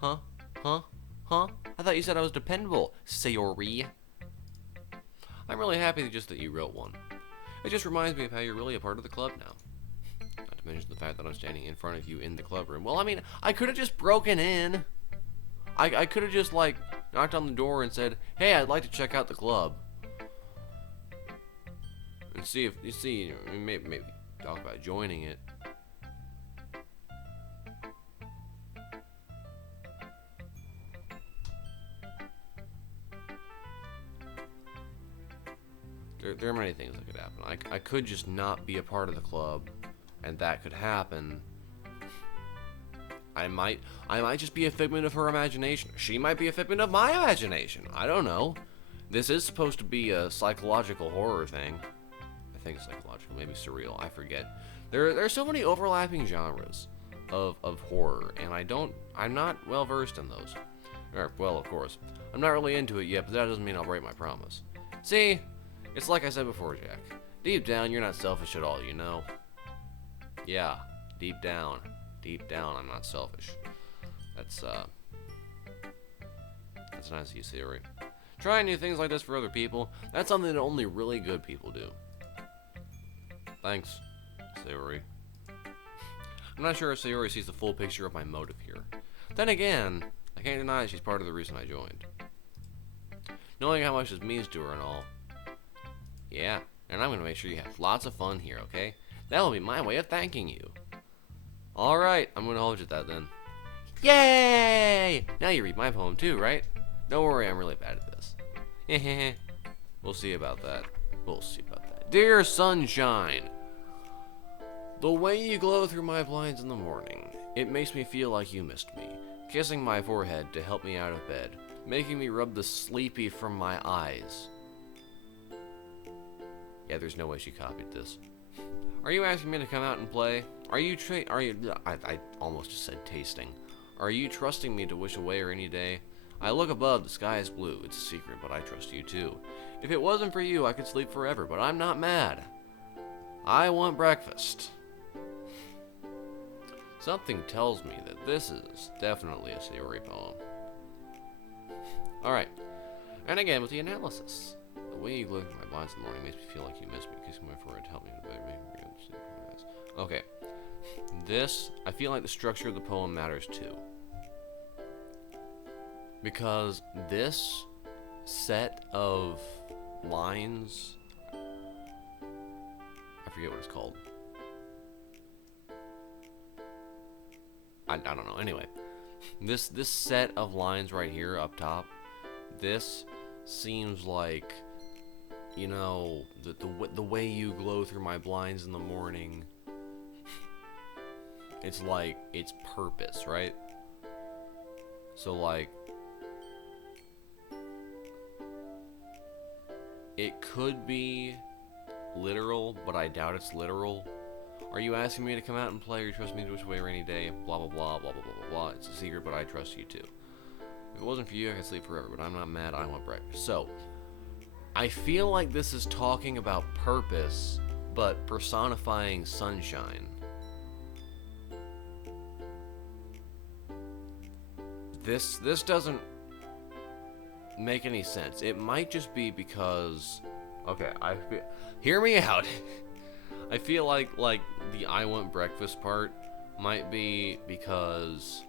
Huh? Huh? Huh? I thought you said I was dependable, Sayori. I'm really happy just that you wrote one. It just reminds me of how you're really a part of the club now. Not to mention the fact that I'm standing in front of you in the club room. Well, I mean, I could have just broken in. I could have just, like, knocked on the door and said, hey, I'd like to check out the club. And see if, you see, maybe talk about joining it. There are many things that could happen. I could just not be a part of the club, and that could happen. I might just be a figment of her imagination. She might be a figment of my imagination. I don't know. This is supposed to be a psychological horror thing. I think psychological, maybe surreal. I forget. There are so many overlapping genres of horror, and I'm not well versed in those. Well, of course, I'm not really into it yet, but that doesn't mean I'll break my promise. See, it's like I said before, Jack. Deep down, you're not selfish at all, you know. Yeah, deep down, I'm not selfish. That's nice of you, Sayori. Trying new things like this for other people, that's something that only really good people do. Thanks, Sayori. I'm not sure if Sayori sees the full picture of my motive here. Then again, I can't deny she's part of the reason I joined. Knowing how much this means to her and all. Yeah, and I'm gonna make sure you have lots of fun here, okay? That'll be my way of thanking you. Alright, I'm gonna hold you to that then. Yay! Now you read my poem too, right? Don't worry, I'm really bad at this. We'll see about that. We'll see about that. Dear sunshine, the way you glow through my blinds in the morning, it makes me feel like you missed me. Kissing my forehead to help me out of bed, making me rub the sleepy from my eyes. Yeah, there's no way she copied this. Are you asking me to come out and play? I almost just said tasting. Are you trusting me to wish away a rainy day? I look above, the sky is blue. It's a secret, but I trust you too. If it wasn't for you, I could sleep forever, but I'm not mad. I want breakfast. Something tells me that this is definitely a Sayori poem. Alright, and again with the analysis. The way you look at my blinds in the morning makes me feel like you miss me. Kissing my forehead to help me to bed. Okay. This, I feel like the structure of the poem matters too. Because this set of lines, I forget what it's called. I don't know. Anyway, this set of lines right here up top, this seems like, you know, the way you glow through my blinds in the morning. It's like, it's purpose, right? So, like, it could be literal, but I doubt it's literal. Are you asking me to come out and play, or you trust me to wish away a rainy day? Blah, blah, blah, blah, blah, blah, blah, blah. It's a secret, but I trust you too. If it wasn't for you, I could sleep forever, but I'm not mad, I want breakfast. So, I feel like this is talking about purpose, but personifying sunshine. This doesn't make any sense. It might just be because, okay, hear me out. I feel like the I want breakfast part might be because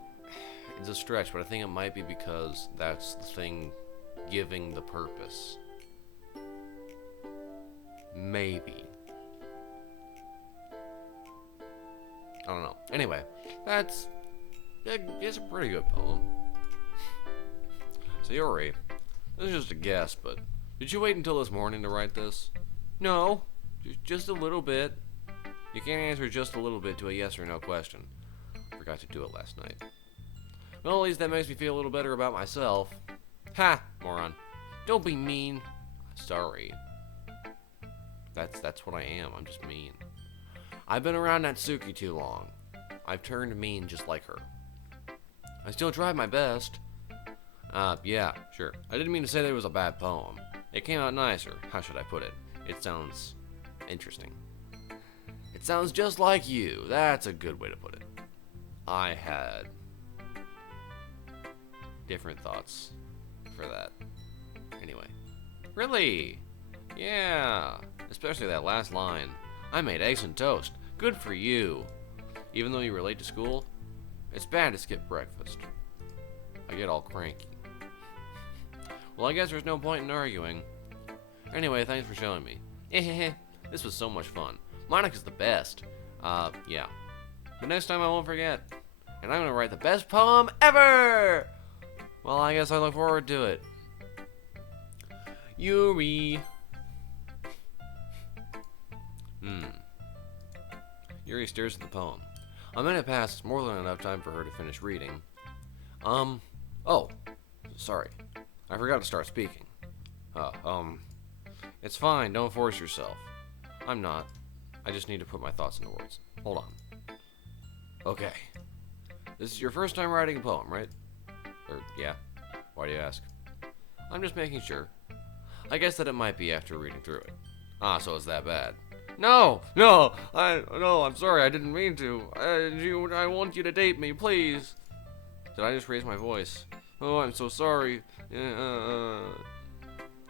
it's a stretch, but I think it might be because that's the thing giving the purpose. Maybe. I don't know. Anyway, it's a pretty good poem. So Yuri, this is just a guess, but did you wait until this morning to write this? No, just a little bit. You can't answer just a little bit to a yes or no question. Forgot to do it last night. Well, at least that makes me feel a little better about myself. Ha, moron. Don't be mean. Sorry. That's what I am. I'm just mean. I've been around Natsuki too long. I've turned mean just like her. I still tried my best. Yeah, sure. I didn't mean to say that it was a bad poem. It came out nicer. How should I put it? It sounds interesting. It sounds just like you. That's a good way to put it. I had different thoughts for that. Anyway. Really? Yeah. Especially that last line. I made eggs and toast. Good for you. Even though you were late to school, it's bad to skip breakfast. I get all cranky. Well, I guess there's no point in arguing. Anyway, thanks for showing me. This was so much fun. Monica's the best. Yeah. But next time I won't forget. And I'm gonna write the best poem ever! Well, I guess I look forward to it. Yuri. Yuri stares at the poem. A minute passes, more than enough time for her to finish reading. Oh, sorry. I forgot to start speaking. It's fine, don't force yourself. I'm not. I just need to put my thoughts into words. Hold on. Okay. This is your first time writing a poem, right? Or, yeah. Why do you ask? I'm just making sure. I guess that it might be after reading through it. Ah, so it's that bad. No, I'm sorry, I didn't mean to. I want you to date me, please. Did I just raise my voice? Oh, I'm so sorry. Yuri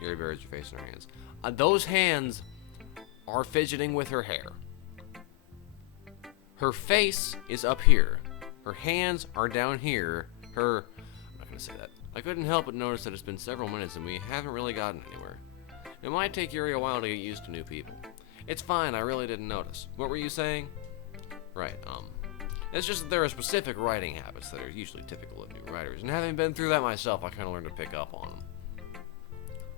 buries her face in her hands. Those hands are fidgeting with her hair. Her face is up here. Her hands are down here. I'm not gonna say that. I couldn't help but notice that it's been several minutes and we haven't really gotten anywhere. It might take Yuri a while to get used to new people. It's fine, I really didn't notice. What were you saying? Right, it's just that there are specific writing habits that are usually typical of new writers, and having been through that myself, I kind of learned to pick up on them.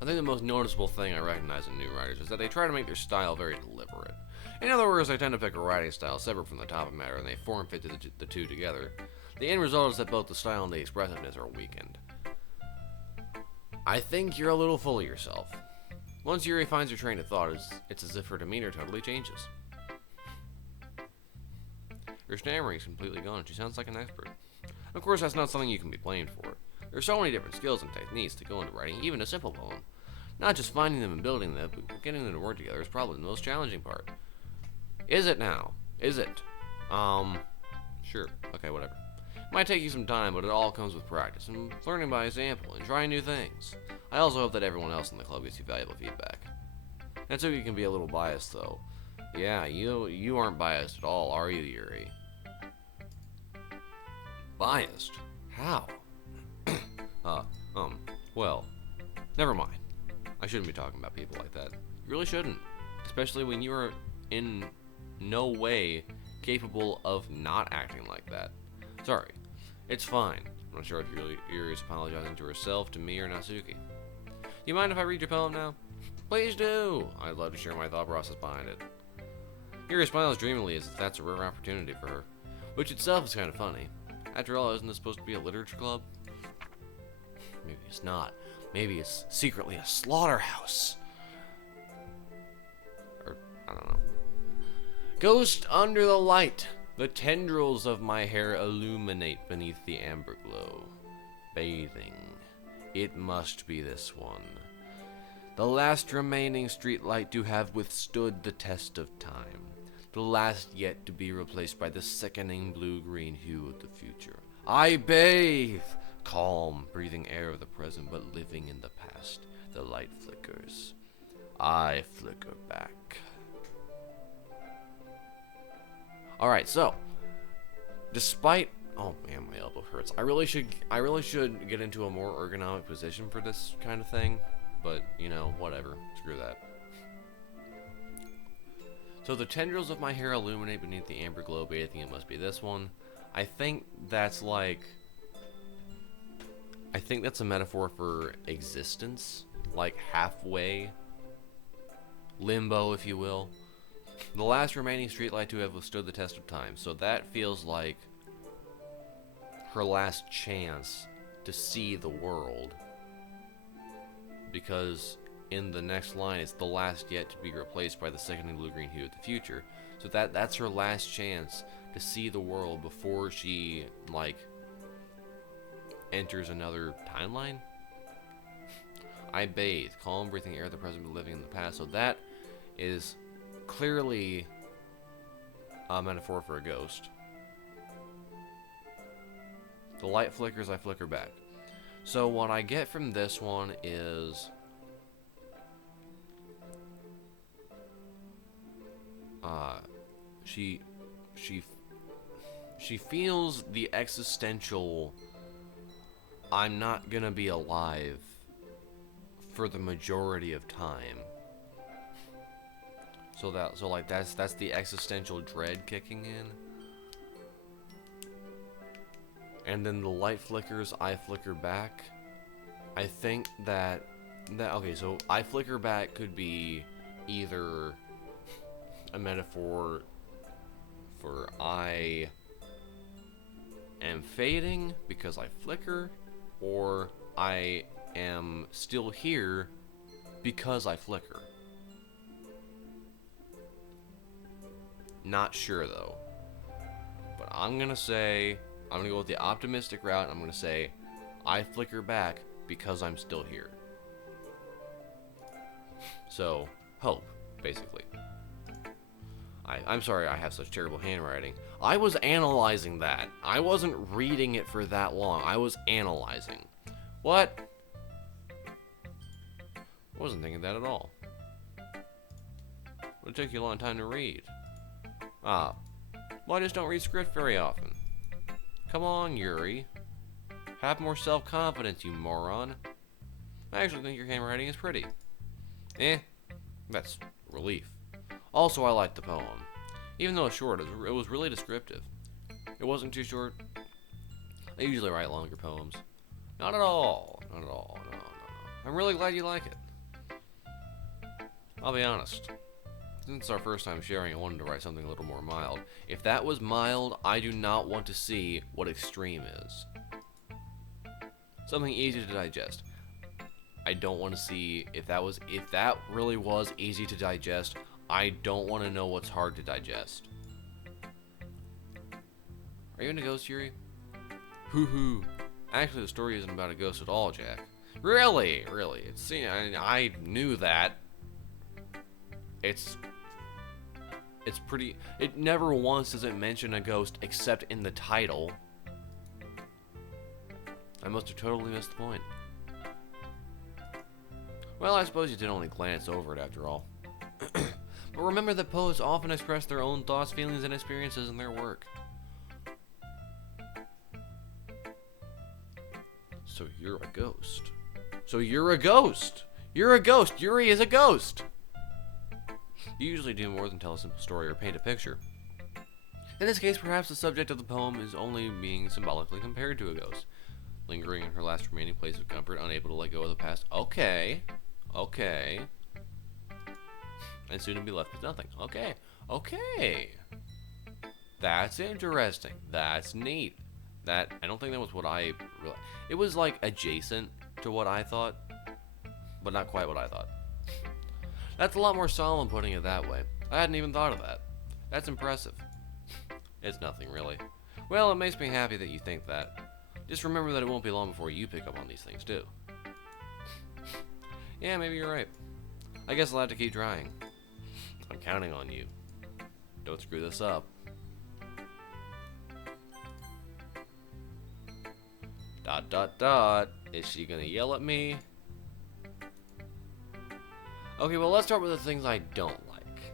I think the most noticeable thing I recognize in new writers is that they try to make their style very deliberate. In other words, they tend to pick a writing style separate from the topic matter, and they form-fit the two together. The end result is that both the style and the expressiveness are weakened. I think you're a little full of yourself. Once Yuri finds her train of thought, it's as if her demeanor totally changes. Her stammering is completely gone, and she sounds like an expert. Of course, that's not something you can be blamed for. There are so many different skills and techniques to go into writing, even a simple poem. Not just finding them and building them, but getting them to work together is probably the most challenging part. Is it now? Is it? Sure. Okay, whatever. Might take you some time, but it all comes with practice and learning by example and trying new things. I also hope that everyone else in the club gets you valuable feedback. Natsuki can be a little biased, though. Yeah, you aren't biased at all, are you, Yuri? Biased? How? Well, never mind. I shouldn't be talking about people like that. You really shouldn't. Especially when you are in no way capable of not acting like that. Sorry. It's fine. I'm not sure if Yuri's apologizing to herself, to me, or Natsuki. You mind if I read your poem now? Please do! I'd love to share my thought process behind it. Yuri smiles dreamily as if that's a rare opportunity for her, which itself is kind of funny. After all, isn't this supposed to be a literature club? Maybe it's not. Maybe it's secretly a slaughterhouse. Or, I don't know. Ghost under the light. The tendrils of my hair illuminate beneath the amber glow. Bathing. It must be this one. The last remaining streetlight to have withstood the test of time. The last yet to be replaced by the sickening blue-green hue of the future. I bathe! Calm, breathing air of the present, but living in the past. The light flickers. I flicker back. Alright, so, despite... Oh man, my elbow hurts. I really should get into a more ergonomic position for this kind of thing. But, you know, whatever. Screw that. So the tendrils of my hair illuminate beneath the amber glow bathing. It must be this one. I think that's like... I think that's a metaphor for existence. Like halfway. Limbo, if you will. The last remaining streetlight to have withstood the test of time. So that feels like her last chance to see the world. Because in the next line, it's the last yet to be replaced by the sickening blue-green hue of the future. So that's her last chance to see the world before she, like, enters another timeline. I bathe, calm, breathing air of the present, living in the past. So that is clearly a metaphor for a ghost. The light flickers, I flicker back. So what I get from this one is... she feels the existential I'm not gonna be alive for the majority of time. So that's the existential dread kicking in. And then the light flickers, I flicker back. I think that okay, so I flicker back could be either a metaphor for I am fading because I flicker, or I am still here because I flicker. Not sure though. But I'm gonna go with the optimistic route. I'm gonna say I flicker back because I'm still here. So, hope, basically. I'm sorry I have such terrible handwriting. I was analyzing that. I wasn't reading it for that long. I was analyzing. What? I wasn't thinking that at all. It took you a long time to read. Ah. Well, I just don't read script very often. Come on, Yuri. Have more self-confidence, you moron. I actually think your handwriting is pretty. That's relief. Also, I liked the poem. Even though it's short, it was really descriptive. It wasn't too short. I usually write longer poems. Not at all. Not at all. No. I'm really glad you like it. I'll be honest. Since it's our first time sharing, I wanted to write something a little more mild. If that was mild, I do not want to see what extreme is. Something easy to digest. I don't want to see if that really was easy to digest. I don't want to know what's hard to digest. Are you into ghost, Yuri? Hoo-hoo. Actually, the story isn't about a ghost at all, Jack. Really? I knew that. It's pretty... It never once does it mention a ghost except in the title. I must have totally missed the point. Well, I suppose you did only glance over it after all. But remember that poets often express their own thoughts, feelings, and experiences in their work. So you're a ghost. You're a ghost! Yuri is a ghost! You usually do more than tell a simple story or paint a picture. In this case, perhaps the subject of the poem is only being symbolically compared to a ghost. Lingering in her last remaining place of comfort, unable to let go of the past. Okay. And soon to be left with nothing. Okay. That's interesting. That's neat. I don't think that was what I really... It was like adjacent to what I thought, but not quite what I thought. That's a lot more solemn putting it that way. I hadn't even thought of that. That's impressive. It's nothing really. Well, it makes me happy that you think that. Just remember that it won't be long before you pick up on these things too. Yeah, maybe you're right. I guess I'll have to keep trying. I'm counting on you. Don't screw this up. ... Is she gonna yell at me? Okay, well, let's start with the things I don't like.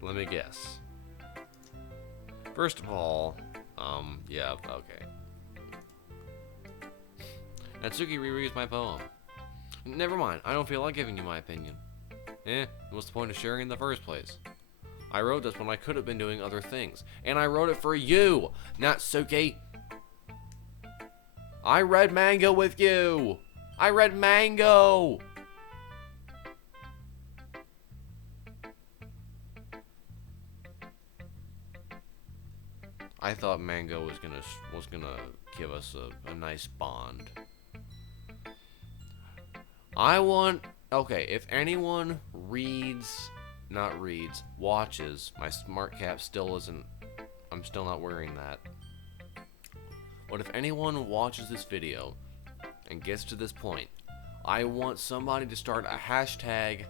Let me guess. First of all, yeah, okay. Natsuki rereads my poem. Never mind. I don't feel like giving you my opinion. What's the point of sharing in the first place? I wrote this when I could have been doing other things. And I wrote it for you, not Suki. I read Mango with you. I read Mango. I thought Mango was gonna give us a nice bond. Okay, if anyone watches, my smart cap still isn't, I'm still not wearing that. But if anyone watches this video and gets to this point, I want somebody to start a hashtag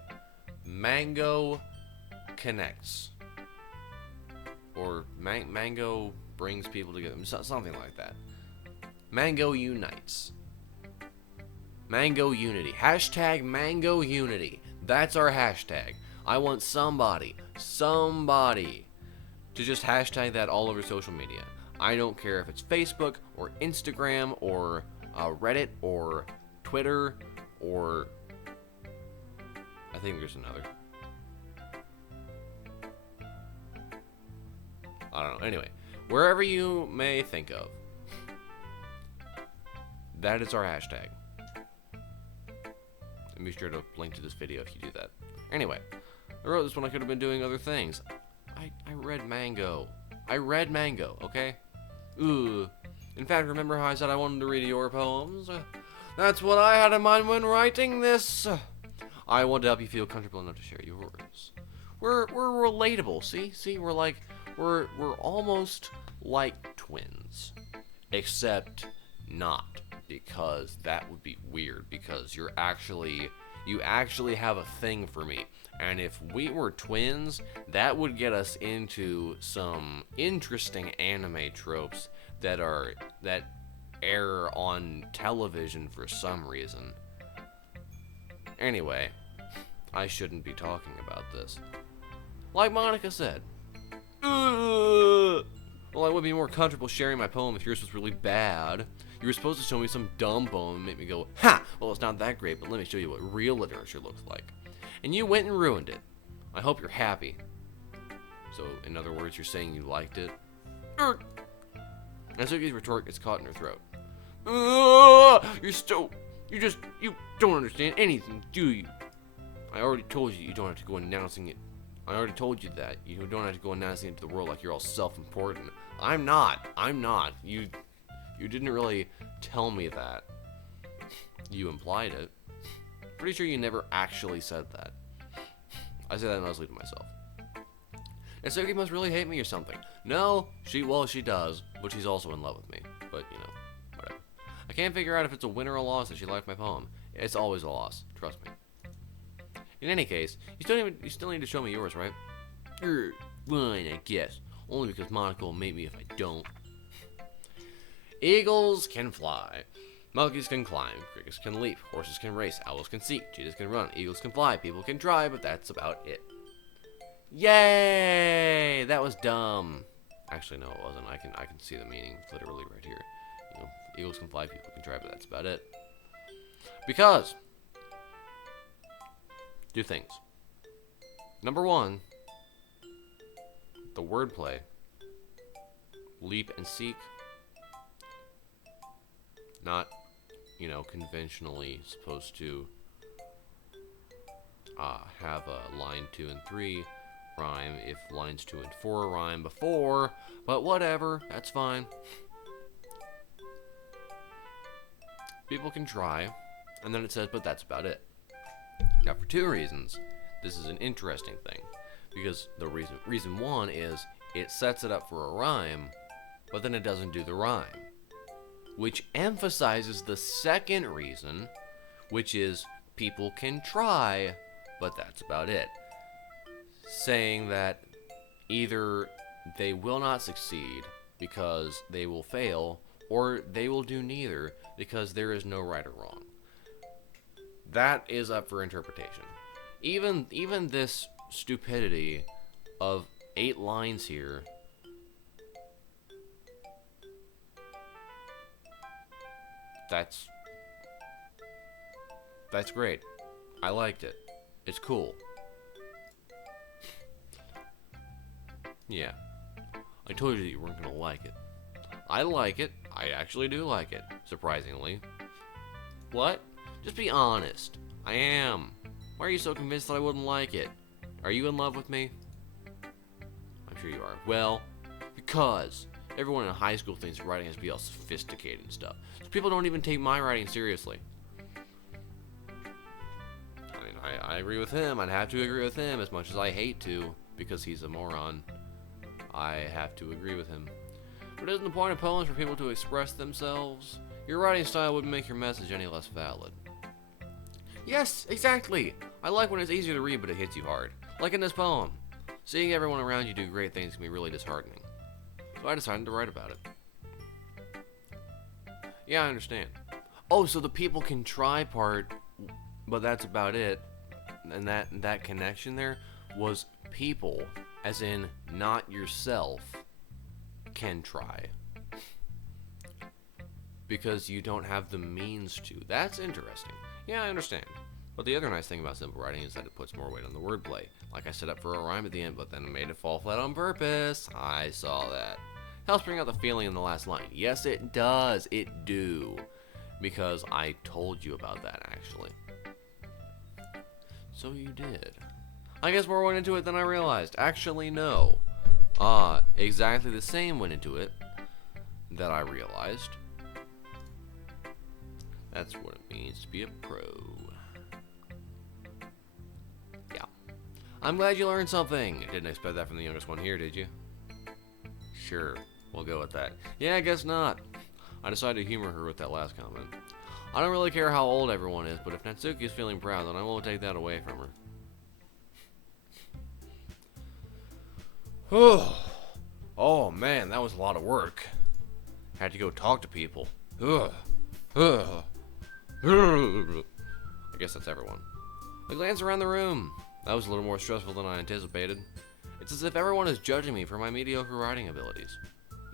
Mango Connects. Or Mango brings people together, something like that. Mango Unites. Mango Unity. Hashtag Mango Unity. That's our hashtag. I want somebody to just hashtag that all over social media. I don't care if it's Facebook or Instagram or Reddit or Twitter or I think there's another. I don't know. Anyway, wherever you may think of, that is our hashtag. And be sure to link to this video if you do that. Anyway, I wrote this when I could have been doing other things. I read Mango. I read Mango, okay? Ooh. In fact, remember how I said I wanted to read your poems? That's what I had in mind when writing this. I want to help you feel comfortable enough to share yours. We're relatable, see? We're almost like twins. Except not, because that would be weird, because you actually have a thing for me. And if we were twins, that would get us into some interesting anime tropes that air on television for some reason. Anyway, I shouldn't be talking about this. Like Monica said, well, I would be more comfortable sharing my poem if yours was really bad. You were supposed to show me some dumb poem and make me go, ha! Well, it's not that great, but let me show you what real literature looks like. And you went and ruined it. I hope you're happy. So, in other words, you're saying you liked it? And Suki's retort gets caught in her throat. You don't understand anything, do you? I already told you don't have to go announcing it. I already told you that. You don't have to go announcing it to the world like you're all self-important. I'm not. You didn't really tell me that. You implied it. Pretty sure you never actually said that. I said that nicely to myself. And Suki must really hate me or something. No, she does, but she's also in love with me. But, whatever. I can't figure out if it's a win or a loss that she liked my poem. It's always a loss, trust me. In any case, you still need to show me yours, right? Fine, I guess. Only because Monica will make me if I don't. Eagles can fly. Monkeys can climb. Crickets can leap. Horses can race. Owls can seek. Cheetahs can run. Eagles can fly. People can try, but that's about it. Yay! That was dumb. Actually, no, it wasn't. I can see the meaning literally right here. Eagles can fly. People can try, but that's about it. Because two things. Number one, the wordplay. Leap and seek. Not, conventionally supposed to have a line 2 and 3 rhyme if lines 2 and 4 rhyme before, but whatever, that's fine. People can try, and then it says, but that's about it. Now, for two reasons, this is an interesting thing, because the reason one is it sets it up for a rhyme, but then it doesn't do the rhyme. Which emphasizes the second reason, which is people can try, but that's about it. Saying that either they will not succeed because they will fail, or they will do neither because there is no right or wrong. That is up for interpretation. Even this stupidity of 8 lines here That's great. I liked it. It's cool. Yeah. I told you that you weren't gonna like it. I like it. I actually do like it, surprisingly. What? Just be honest. I am. Why are you so convinced that I wouldn't like it? Are you in love with me? I'm sure you are. Well, because everyone in high school thinks writing has to be all sophisticated and stuff. So people don't even take my writing seriously. I mean, I agree with him. I'd have to agree with him as much as I hate to because he's a moron. I have to agree with him. But isn't the point of poems for people to express themselves? Your writing style wouldn't make your message any less valid. Yes, exactly. I like when it's easier to read but it hits you hard. Like in this poem. Seeing everyone around you do great things can be really disheartening. So I decided to write about it. Yeah, I understand. Oh, so the people can try part, but that's about it. And that connection there was people, as in not yourself, can try. Because you don't have the means to. That's interesting. Yeah, I understand. But the other nice thing about simple writing is that it puts more weight on the wordplay. Like I set up for a rhyme at the end, but then made it fall flat on purpose. I saw that. Helps bring out the feeling in the last line. Yes, it does. It do. Because I told you about that, actually. So you did. I guess more went into it than I realized. Actually, no. Exactly the same went into it that I realized. That's what it means to be a pro. Yeah. I'm glad you learned something. Didn't expect that from the youngest one here, did you? Sure, we'll go with that. Yeah, I guess not. I decided to humor her with that last comment. I don't really care how old everyone is, but if Natsuki is feeling proud, then I won't take that away from her. Oh man, that was a lot of work. Had to go talk to people. I guess that's everyone. I glance around the room. That was a little more stressful than I anticipated. It's as if everyone is judging me for my mediocre writing abilities.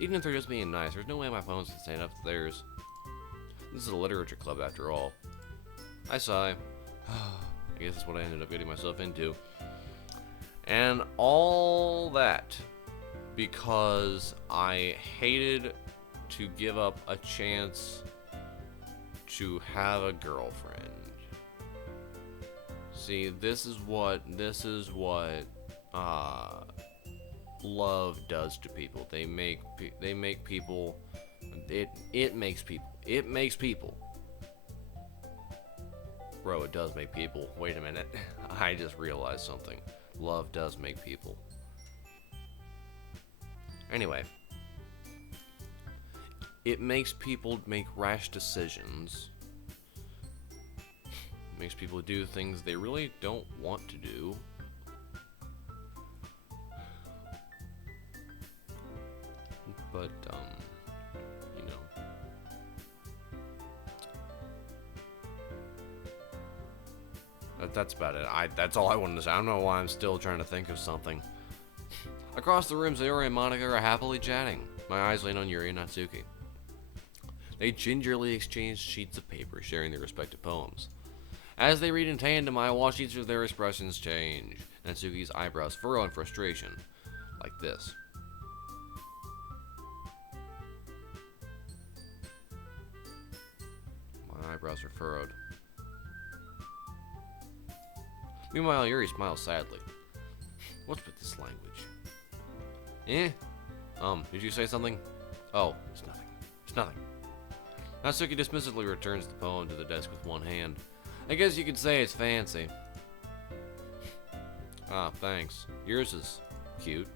Even if they're just being nice, there's no way my poems can stand up to theirs. This is a literature club after all. I sigh. I guess that's what I ended up getting myself into. And all that because I hated to give up a chance to have a girlfriend. See, this is what love does to people. They make people. It makes people. Bro, it does make people. Wait a minute. I just realized something. Love does make people. Anyway. It makes people make rash decisions. It makes people do things they really don't want to do. But, you know. That's about it. That's all I wanted to say. I don't know why I'm still trying to think of something. Across the room, Sayori and Monica are happily chatting. My eyes lean on Yuri and Natsuki. They gingerly exchange sheets of paper, sharing their respective poems. As they read in tandem, I watch each of their expressions change. Natsuki's eyebrows furrow in frustration, like this. My eyebrows are furrowed. Meanwhile, Yuri smiles sadly. What's with this language? Did you say something? Oh, it's nothing. It's nothing. Natsuki dismissively returns the poem to the desk with one hand. I guess you could say it's fancy. Ah, thanks. Yours is cute.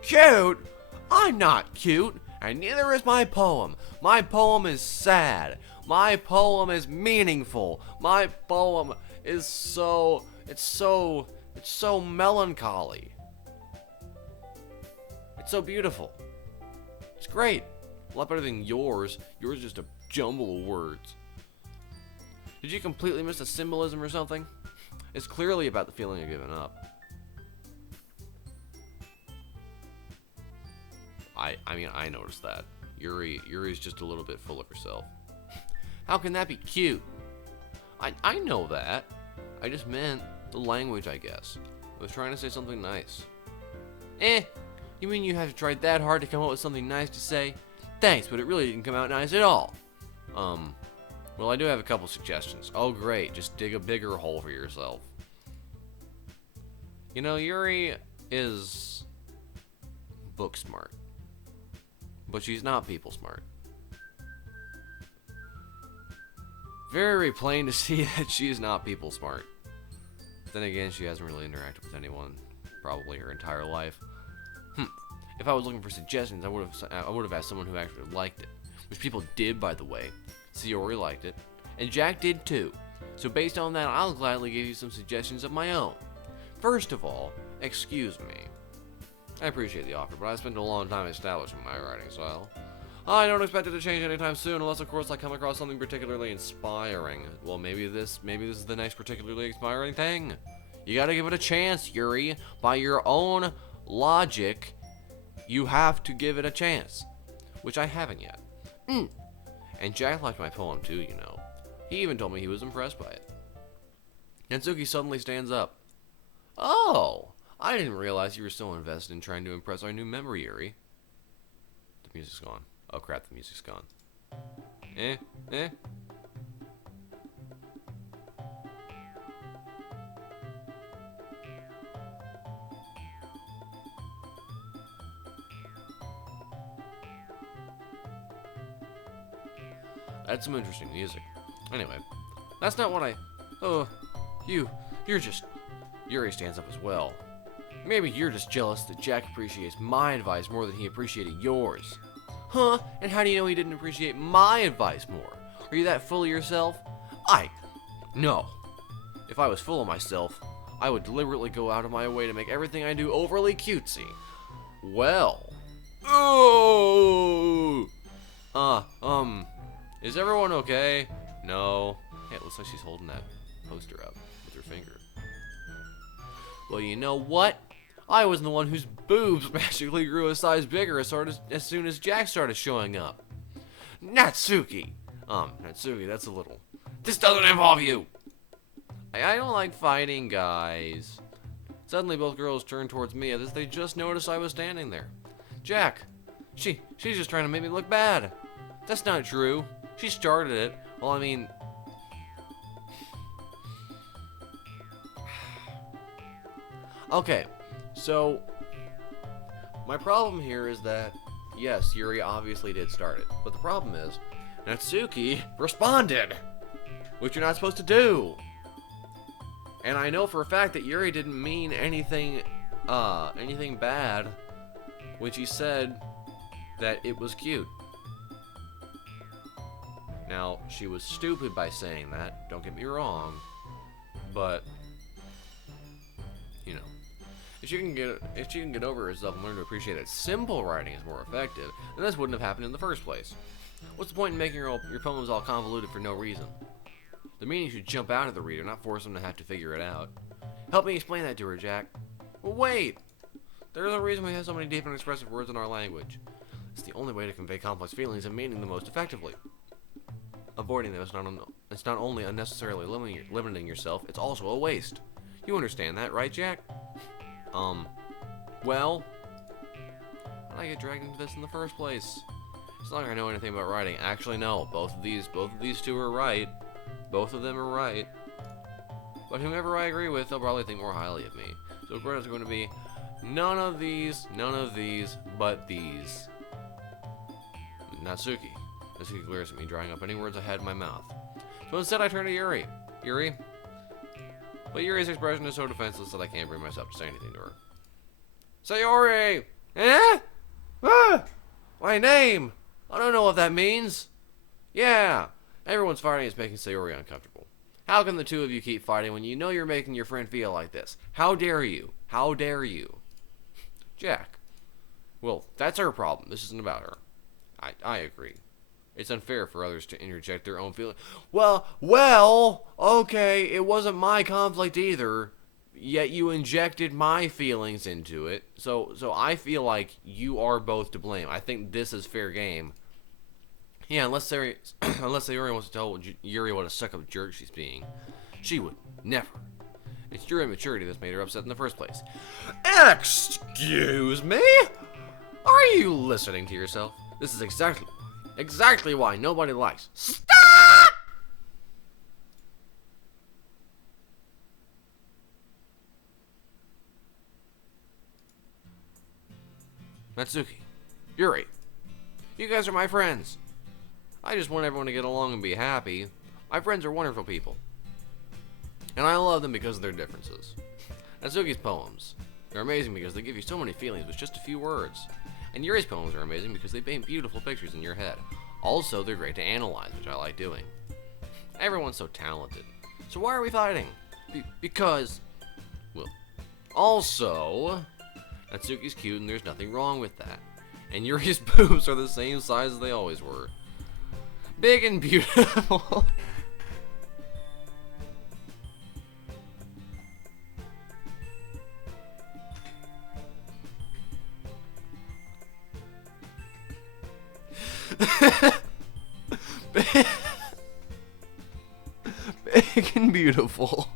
Cute? I'm not cute, and neither is my poem. My poem is sad. My poem is meaningful. My poem is it's so melancholy. It's so beautiful. It's great. A lot better than yours. Yours is just a jumble of words. Did you completely miss the symbolism or something? It's clearly about the feeling of giving up. I mean, I noticed that. Yuri's just a little bit full of herself. How can that be cute? I know that. I just meant the language, I guess. I was trying to say something nice. You mean you have to try that hard to come up with something nice to say? Thanks, but it really didn't come out nice at all. Well, I do have a couple suggestions. Oh, great. Just dig a bigger hole for yourself. You know, Yuri is book smart. But she's not people smart. Very plain to see that she's not people smart. Then again, she hasn't really interacted with anyone probably her entire life. If I was looking for suggestions, I would have asked someone who actually liked it. Which people did, by the way. Sayori liked it. And Jack did too. So based on that, I'll gladly give you some suggestions of my own. First of all, excuse me. I appreciate the offer, but I spent a long time establishing my writing style. I don't expect it to change anytime soon, unless of course I come across something particularly inspiring. Well, maybe this is the next particularly inspiring thing. You gotta give it a chance, Yuri. By your own logic, you have to give it a chance. Which I haven't yet. And Jack liked my poem too, you know. He even told me he was impressed by it. Natsuki suddenly stands up. Oh, I didn't realize you were so invested in trying to impress our new member, Yuri. The music's gone. Oh crap, the music's gone. That's some interesting music. Anyway, that's not what I... Oh, you're just... Yuri stands up as well. Maybe you're just jealous that Jack appreciates my advice more than he appreciated yours. Huh? And how do you know he didn't appreciate my advice more? Are you that full of yourself? No. If I was full of myself, I would deliberately go out of my way to make everything I do overly cutesy. Well. Oh! Is everyone okay? No. Hey, it looks like she's holding that poster up with her finger. Well, you know what? I was the one whose boobs magically grew a size bigger as soon as Jack started showing up. Natsuki! Natsuki, that's a little... This doesn't involve you! I don't like fighting, guys. Suddenly, both girls turned towards me as if they just noticed I was standing there. Jack! She's just trying to make me look bad. That's not true. She started it. Well, I mean... Okay, so... My problem here is that, yes, Yuri obviously did start it. But the problem is, Natsuki responded! Which you're not supposed to do! And I know for a fact that Yuri didn't mean anything bad when she said that it was cute. Now, she was stupid by saying that, don't get me wrong, but, you know, if she can get over herself and learn to appreciate that simple writing is more effective, then this wouldn't have happened in the first place. What's the point in making your poems all convoluted for no reason? The meaning should jump out of the reader, not force them to have to figure it out. Help me explain that to her, Jack. Well, wait! There's a reason we have so many deep and expressive words in our language. It's the only way to convey complex feelings and meaning the most effectively. Avoiding them it's not only unnecessarily limiting yourself, it's also a waste. You understand that, right, Jack? Well, how did I get dragged into this in the first place? It's not like I know anything about writing. Actually, no. Both of these two are right. Both of them are right. But whomever I agree with, they'll probably think more highly of me. So of course it's going to be none of these, but these. Natsuki. Natsuki glares at me, drying up any words I had in my mouth. So instead I turn to Yuri. Yuri? But Yuri's expression is so defenseless that I can't bring myself to say anything to her. Sayori! Eh? Ah! My name! I don't know what that means. Yeah, everyone's fighting is making Sayori uncomfortable. How can the two of you keep fighting when you know you're making your friend feel like this? How dare you? How dare you? Jack. Well, that's her problem. This isn't about her. I agree. It's unfair for others to interject their own feelings. Well, okay, it wasn't my conflict either, yet you injected my feelings into it. So I feel like you are both to blame. I think this is fair game. Yeah, unless Sayori wants to tell Yuri what a suck-up jerk she's being. She would never. It's your immaturity that's made her upset in the first place. Excuse me? Are you listening to yourself? This is exactly why nobody likes. Stop! Natsuki, Yuri, you guys are my friends. I just want everyone to get along and be happy. My friends are wonderful people. And I love them because of their differences. Natsuki's poems. They're amazing because they give you so many feelings with just a few words. And Yuri's poems are amazing because they paint beautiful pictures in your head. Also, they're great to analyze, which I like doing. Everyone's so talented. So why are we fighting? Because... Well, also... Natsuki's cute and there's nothing wrong with that. And Yuri's boobs are the same size as they always were. Big and beautiful. Big and beautiful.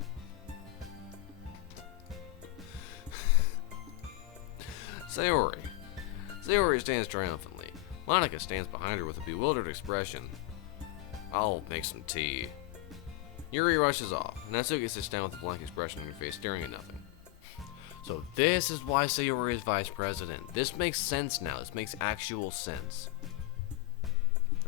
Sayori stands triumphantly. Monica stands behind her with a bewildered expression. I'll make some tea. Yuri rushes off. Natsuki sits down with a blank expression on her face, staring at nothing. So this is why Sayori is vice president. This makes sense now. This makes actual sense.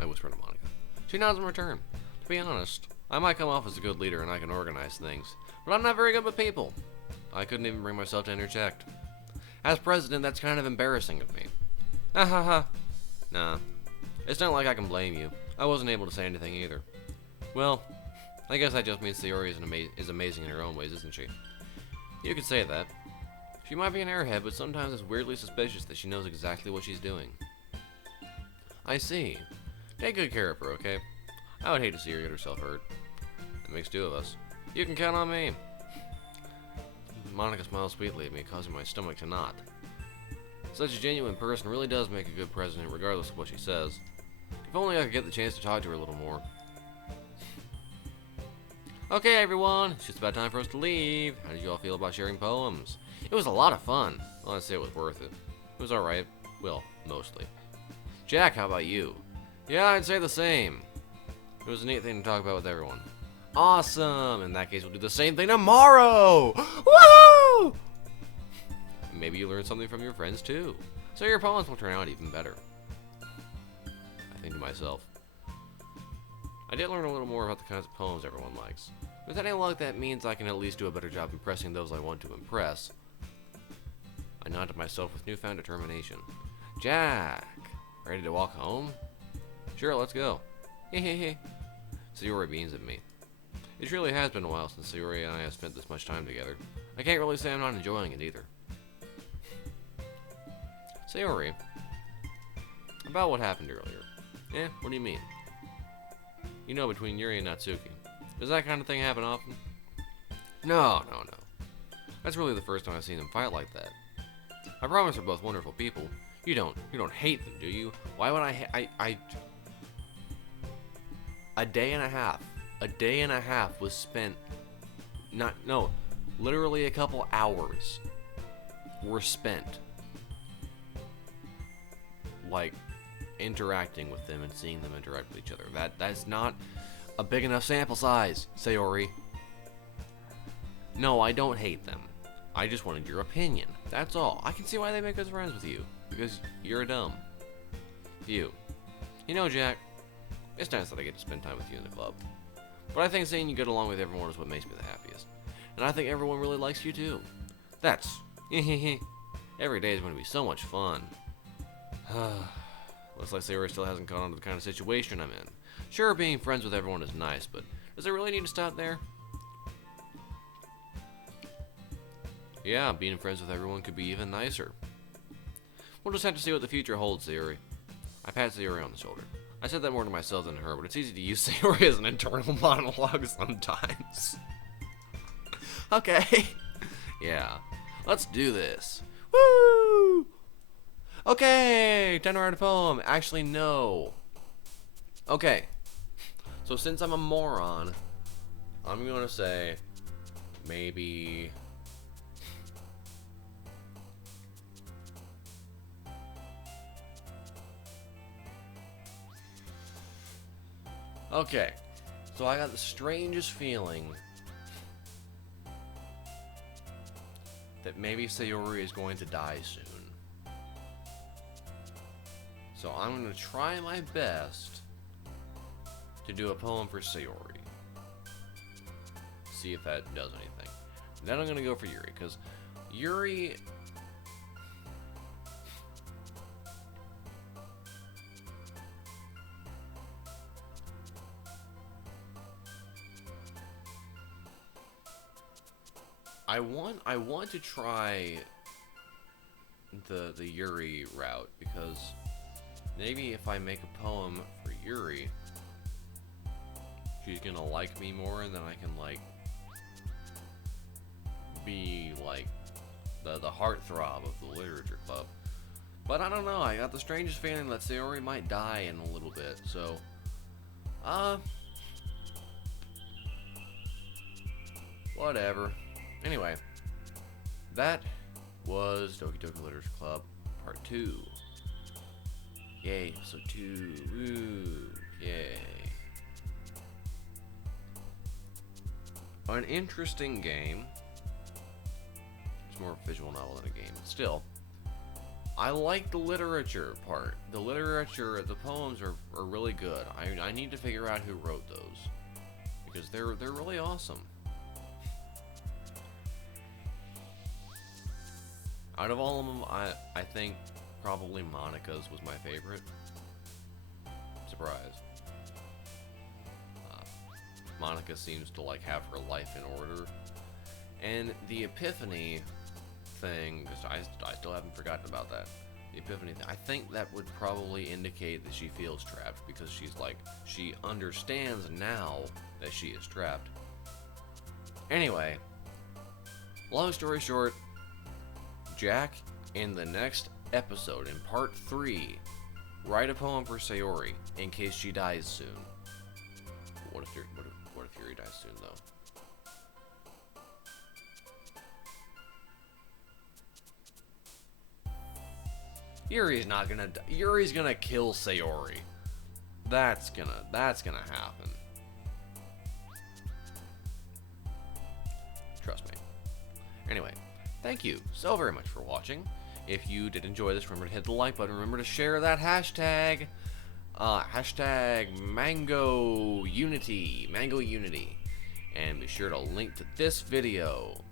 I whisper to Monica. She nods in return. To be honest, I might come off as a good leader and I can organize things, but I'm not very good with people. I couldn't even bring myself to interject. As president, that's kind of embarrassing of me. Ha ha ha. Nah. It's not like I can blame you. I wasn't able to say anything either. Well, I guess that just means Sayori is amazing in her own ways, isn't she? You could say that. She might be an airhead, but sometimes it's weirdly suspicious that she knows exactly what she's doing. I see. Take good care of her, okay? I would hate to see her get herself hurt. That makes two of us. You can count on me. Monica smiles sweetly at me, causing my stomach to knot. Such a genuine person really does make a good president, regardless of what she says. If only I could get the chance to talk to her a little more. Okay, everyone, it's just about time for us to leave. How did you all feel about sharing poems? It was a lot of fun. Well, I'd say it was worth it. It was alright. Well, mostly. Jack, how about you? Yeah, I'd say the same. It was a neat thing to talk about with everyone. Awesome! In that case, we'll do the same thing tomorrow! Woohoo! Maybe you learned something from your friends too. So your poems will turn out even better. I think to myself. I did learn a little more about the kinds of poems everyone likes. With any luck, that means I can at least do a better job impressing those I want to impress. I nod to myself with newfound determination. Jack! Ready to walk home? Sure, let's go. Hehehe. Sayori beams at me. It truly has been a while since Sayori and I have spent this much time together. I can't really say I'm not enjoying it either. Sayori, about what happened earlier. What do you mean? You know, between Yuri and Natsuki. Does that kind of thing happen often? No. That's really the first time I've seen them fight like that. I promise they're both wonderful people. You don't hate them, do you? Why would a day and a half was spent, literally a couple hours were spent, like, interacting with them and seeing them interact with each other. That's not a big enough sample size, Sayori. No, I don't hate them. I just wanted your opinion. That's all. I can see why they make good friends with you. Because you're dumb. You know, Jack, it's nice that I get to spend time with you in the club. But I think seeing you get along with everyone is what makes me the happiest. And I think everyone really likes you too. That's... Every day is going to be so much fun. Looks like Sayori still hasn't caught on to the kind of situation I'm in. Sure, being friends with everyone is nice, but does it really need to stop there? Yeah, being friends with everyone could be even nicer. We'll just have to see what the future holds, Sayori. I pat Sayori on the shoulder. I said that more to myself than her, but it's easy to use Sayori as an internal monologue sometimes. Okay. Yeah. Let's do this. Woo! Okay, time to write a poem. Actually, no. Okay, so since I'm a moron, I'm gonna say maybe okay, so I got the strangest feeling that maybe Sayori is going to die soon. So I'm going to try my best to do a poem for Sayori. See if that does anything. Then I'm going to go for Yuri, because Yuri... I want to try the Yuri route, because maybe if I make a poem for Yuri, she's gonna like me more, and then I can like be like the heartthrob of the literature club. But I don't know, I got the strangest feeling that Sayori might die in a little bit, so whatever. Anyway, that was Doki Doki Literature Club Part 2. Yay, episode 2. Woo, yay. An interesting game. It's more of a visual novel than a game, but still. I like the literature part. The literature, the poems are really good. I need to figure out who wrote those, because they're really awesome. Out of all of them, I think probably Monica's was my favorite. Surprise. Monica seems to like have her life in order. And the Epiphany thing, I still haven't forgotten about that. The Epiphany thing, I think that would probably indicate that she feels trapped, because she's like, she understands now that she is trapped. Anyway, long story short, Jack, in the next episode, in part 3, write a poem for Sayori in case she dies soon. What if Yuri dies soon, though? Yuri's not gonna die. Yuri's gonna kill Sayori. That's gonna happen. Trust me. Anyway, thank you so very much for watching. If you did enjoy this, remember to hit the like button. Remember to share that hashtag. Hashtag Mango Unity. And be sure to link to this video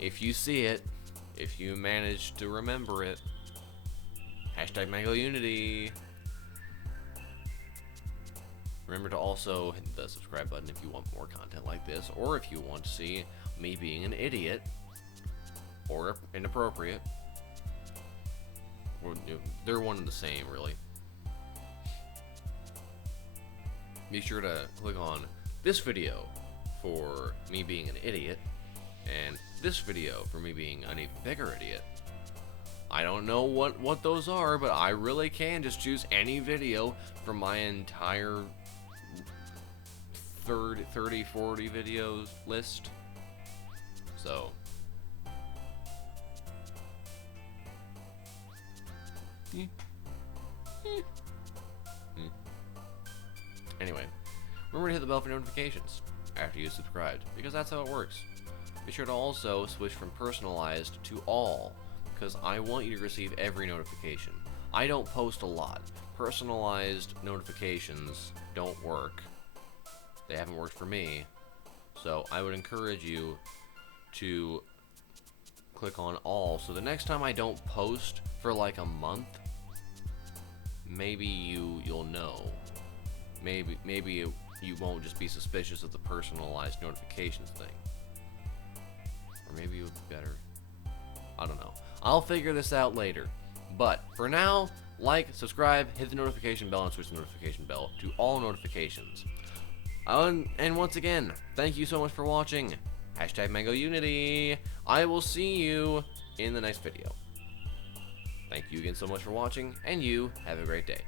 if you see it. If you manage to remember it. Hashtag Mango Unity. Remember to also hit the subscribe button if you want more content like this, or if you want to see me being an idiot or inappropriate. Or, they're one and the same, really. Be sure to click on this video for me being an idiot, and this video for me being an even bigger idiot. I don't know what those are, but I really can just choose any video from my entire 30, 40 videos list. So, anyway, remember to hit the bell for notifications after you subscribed, because that's how it works. Be sure to also switch from personalized to all, because I want you to receive every notification. I don't post a lot. Personalized notifications don't work. They haven't worked for me. So I would encourage you to click on all, so the next time I don't post for like a month, maybe you'll know. Maybe you won't just be suspicious of the personalized notifications thing. Or maybe it would be better. I don't know. I'll figure this out later. But for now, like, subscribe, hit the notification bell, and switch the notification bell to all notifications. And once again, thank you so much for watching. Hashtag Mango Unity. I will see you in the next video. Thank you again so much for watching, and you have a great day.